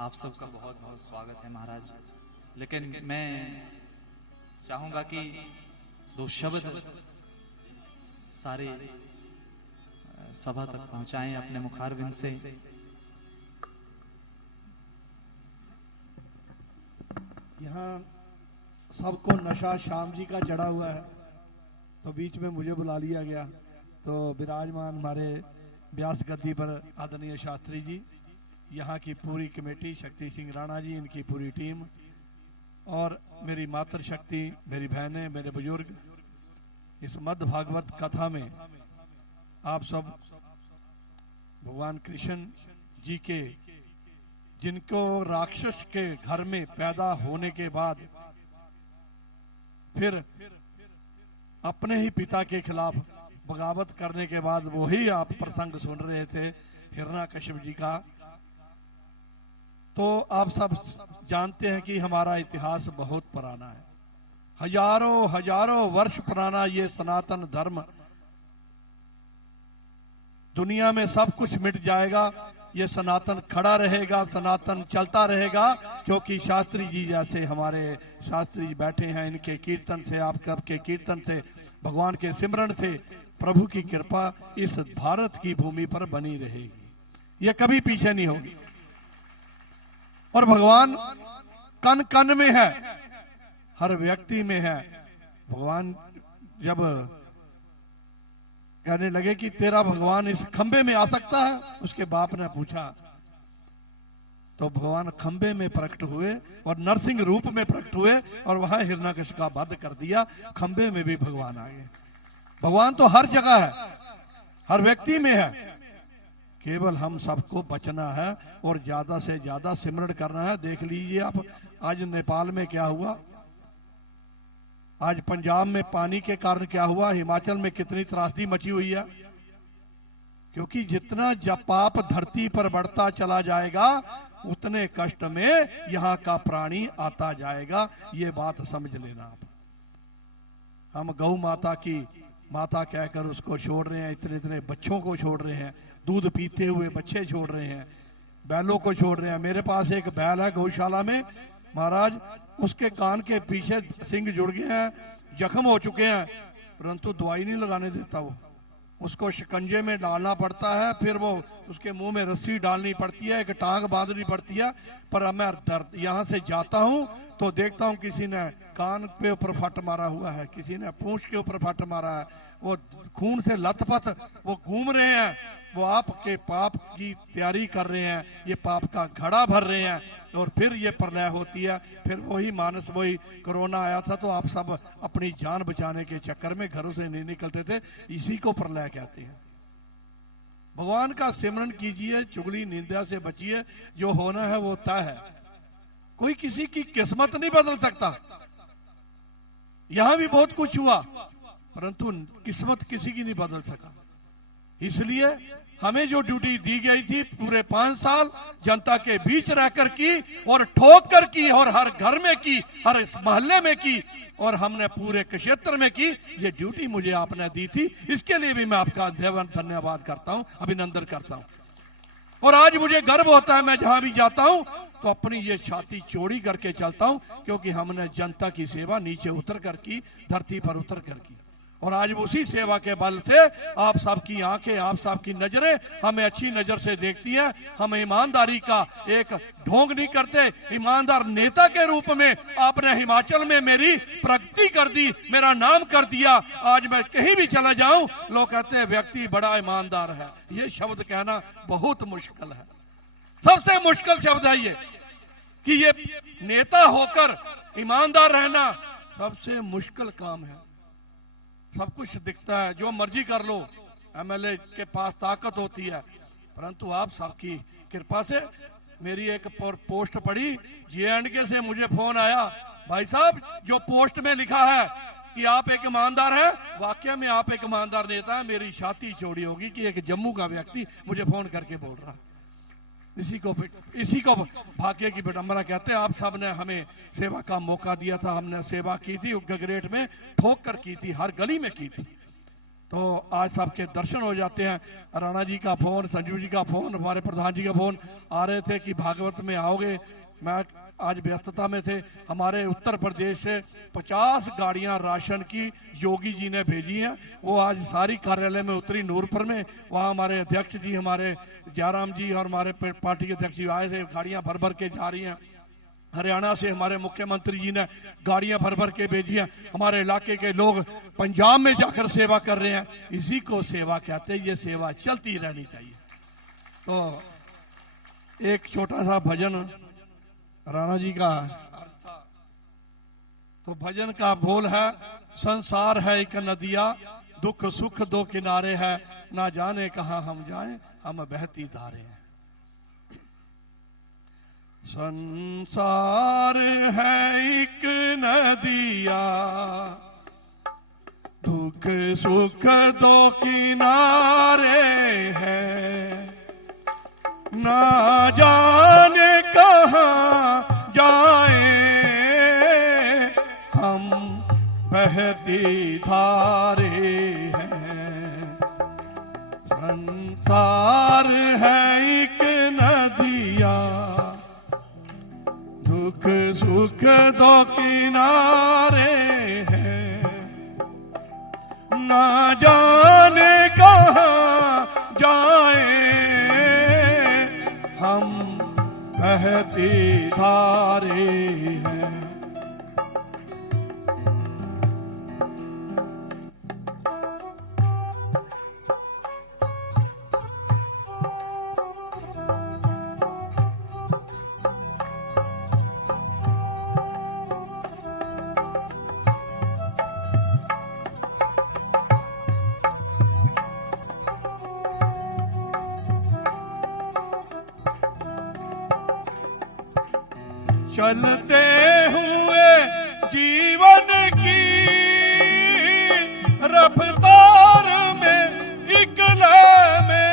आप सबका बहुत बहुत स्वागत है महाराज। लेकिन मैं चाहूंगा कि दो शब्द सारे सभा तक पहुंचाएं अपने मुखारविंद से। यहाँ सबको नशा श्याम जी का चढ़ा हुआ है, तो बीच में मुझे बुला लिया गया। तो विराजमान हमारे व्यास गद्दी पर आदरणीय शास्त्री जी, यहाँ की पूरी कमेटी, शक्ति सिंह राणा जी, इनकी पूरी टीम, और मेरी मातृशक्ति, मेरी बहनें, मेरे बुजुर्ग, इस मध्य भागवत कथा में आप सब भगवान कृष्ण जी के, जिनको राक्षस के घर में पैदा होने के बाद फिर अपने ही पिता के खिलाफ बगावत करने के बाद वही आप प्रसंग सुन रहे थे हिरण्यकश्यप जी का। तो आप सब जानते हैं कि हमारा इतिहास बहुत पुराना है, हजारों हजारों वर्ष पुराना ये सनातन धर्म। दुनिया में सब कुछ मिट जाएगा, ये सनातन खड़ा रहेगा, सनातन चलता रहेगा, क्योंकि शास्त्री जी जैसे हमारे शास्त्री जी बैठे हैं, इनके कीर्तन से, आप सबके कीर्तन से, भगवान के सिमरन से प्रभु की कृपा इस भारत की भूमि पर बनी रहेगी, ये कभी पीछे नहीं होगी। और भगवान कन कन में है, हर व्यक्ति में है। भगवान जब कहने लगे कि तेरा भगवान इस खंबे में आ सकता है, उसके बाप ने पूछा, तो भगवान खंबे में प्रकट हुए और नरसिंह रूप में प्रकट हुए और वहां हिरण्यकश्यप का वध कर दिया। खंबे में भी भगवान आ गए। भगवान तो हर जगह है, हर व्यक्ति में है, केवल हम सबको बचना है और ज्यादा से ज्यादा सिमरण करना है। देख लीजिए आप, आज नेपाल में क्या हुआ, आज पंजाब में पानी के कारण क्या हुआ, हिमाचल में कितनी त्रासदी मची हुई है। क्योंकि जितना जब पाप धरती पर बढ़ता चला जाएगा, उतने कष्ट में यहाँ का प्राणी आता जाएगा। ये बात समझ लेना आप। हम गौ माता की माता कहकर उसको छोड़ रहे हैं, इतने इतने बच्चों को छोड़ रहे हैं, दूध पीते हुए बच्चे छोड़ रहे हैं, बैलों को छोड़ रहे हैं। मेरे पास एक बैल है गौशाला में महाराज, उसके कान के पीछे सिंग जुड़ गए हैं, जख्म हो चुके हैं, परंतु दवाई नहीं लगाने देता वो। उसको शिकंजे में डालना पड़ता है, फिर वो उसके मुंह में रस्सी डालनी पड़ती है, एक टांग बांधनी पड़ती है। पर मैं दर्द यहाँ से जाता हूँ तो देखता हूँ किसी ने कान पे ऊपर फट मारा हुआ है, किसी ने पूंछ के ऊपर फट मारा है, वो खून से लथपथ वो घूम रहे हैं, वो आपके पाप की तैयारी कर रहे हैं, ये पाप का घड़ा भर रहे हैं, और फिर ये प्रलय होती है। फिर वही मानस, वही कोरोना आया था तो आप सब अपनी जान बचाने के चक्कर में घरों से नहीं निकलते थे, इसी को प्रलय कहते हैं। भगवान का सिमरन कीजिए, चुगली निंदा से बचिए, जो होना है वो तय है। कोई किसी की किस्मत नहीं बदल सकता। यहां भी बहुत कुछ हुआ, परंतु किस्मत किसी की नहीं बदल सका। इसलिए हमें जो ड्यूटी दी गई थी पूरे 5 साल जनता के बीच रहकर की और ठोक कर की और हर घर में की, हर इस मोहल्ले में की और हमने पूरे क्षेत्र में की। ये ड्यूटी मुझे आपने दी थी, इसके लिए भी मैं आपका धन्यवाद करता हूं, अभिनंदन करता हूं। और आज मुझे गर्व होता है, मैं जहां भी जाता हूं तो अपनी ये छाती चौड़ी करके चलता हूं, क्योंकि हमने जनता की सेवा नीचे उतर कर की, धरती पर उतर कर की। और आज उसी सेवा के बल से आप सबकी आंखें, आप सबकी नजरें हमें अच्छी नजर से देखती हैं। हम ईमानदारी का एक ढोंग नहीं करते। ईमानदार नेता के रूप में आपने हिमाचल में मेरी प्रगति कर दी, मेरा नाम कर दिया। आज मैं कहीं भी चला जाऊं, लोग कहते हैं व्यक्ति बड़ा ईमानदार है। ये शब्द कहना बहुत मुश्किल है, सबसे मुश्किल शब्द है ये, कि ये नेता होकर ईमानदार रहना सबसे मुश्किल काम है। सब कुछ दिखता है, जो मर्जी कर लो, एमएलए के पास ताकत होती है, परंतु आप सबकी कृपा से मेरी एक पोस्ट पड़ी, JNK से मुझे फोन आया, भाई साहब जो पोस्ट में लिखा है कि आप एक ईमानदार हैं, वाकई में आप एक ईमानदार नेता है। मेरी छाती चौड़ी होगी कि एक जम्मू का व्यक्ति मुझे फोन करके बोल रहा। इसी को भाग्य की विडंबना कहते हैं। आप सब ने हमें सेवा का मौका दिया था, हमने सेवा की थी, गगरेट में ठोक कर की थी, हर गली में की थी। तो आज सबके दर्शन हो जाते हैं। राणा जी का फोन, संजू जी का फोन, हमारे प्रधान जी का फोन आ रहे थे कि भागवत में आओगे। मैं आज व्यस्तता में थे। हमारे उत्तर प्रदेश से 50 गाड़ियां राशन की योगी जी ने भेजी हैं, वो आज सारी कार्यालय में उतरी नूरपुर में। वहाँ हमारे अध्यक्ष जी, हमारे जयराम जी और हमारे पार्टी के अध्यक्ष जी आए थे, गाड़ियां भर भर के जा रही हैं। हरियाणा से हमारे मुख्यमंत्री जी ने गाड़ियां भर भर के भेजी हैं। हमारे इलाके के लोग पंजाब में जाकर सेवा कर रहे हैं। इसी को सेवा कहते हैं, ये सेवा चलती रहनी चाहिए। तो एक छोटा सा भजन राणा जी का, तो भजन का बोल है, संसार है एक नदिया, दुख सुख दो किनारे है, ना जाने कहां हम जाएं, हम बहती धारे हैं। संसार है एक नदिया, दुख सुख दो किनारे हैं, ना जाने कहां जाए हम बहती धारे हैं। संसार है एक नदिया, दुख सुख दो किनारे हैं, ना जाने कहां जाए हम बहती धारे हैं। चलते हुए जीवन की रफ्तार में, एक लय में,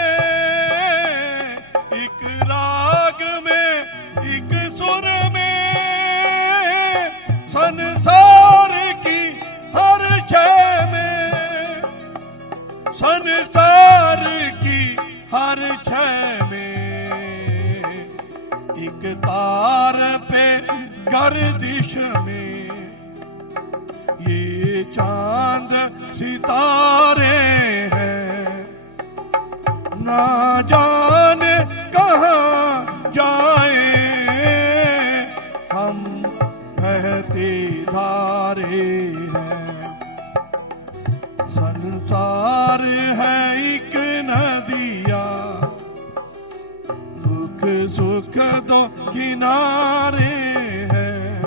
एक राग में, एक सुर में, संसार की हर छय में, संसार की हर छय में, एक तार पे गर्दिश में, ये चांद सितारे हैं, ना जाने कहां जाए हम बहती धारे हैं। संसार है एक नदिया, दुख सुख दो किनारे हैं,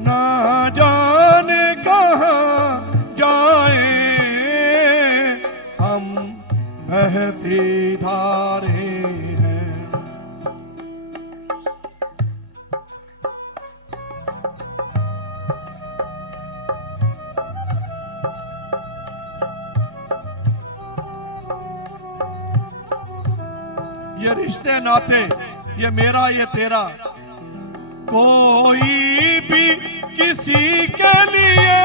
ना जाने कहां जाए हम बहती धारे हैं। ये रिश्ते नाते, ये मेरा ये तेरा, कोई भी किसी के लिए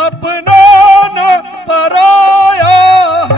अपना न पराया।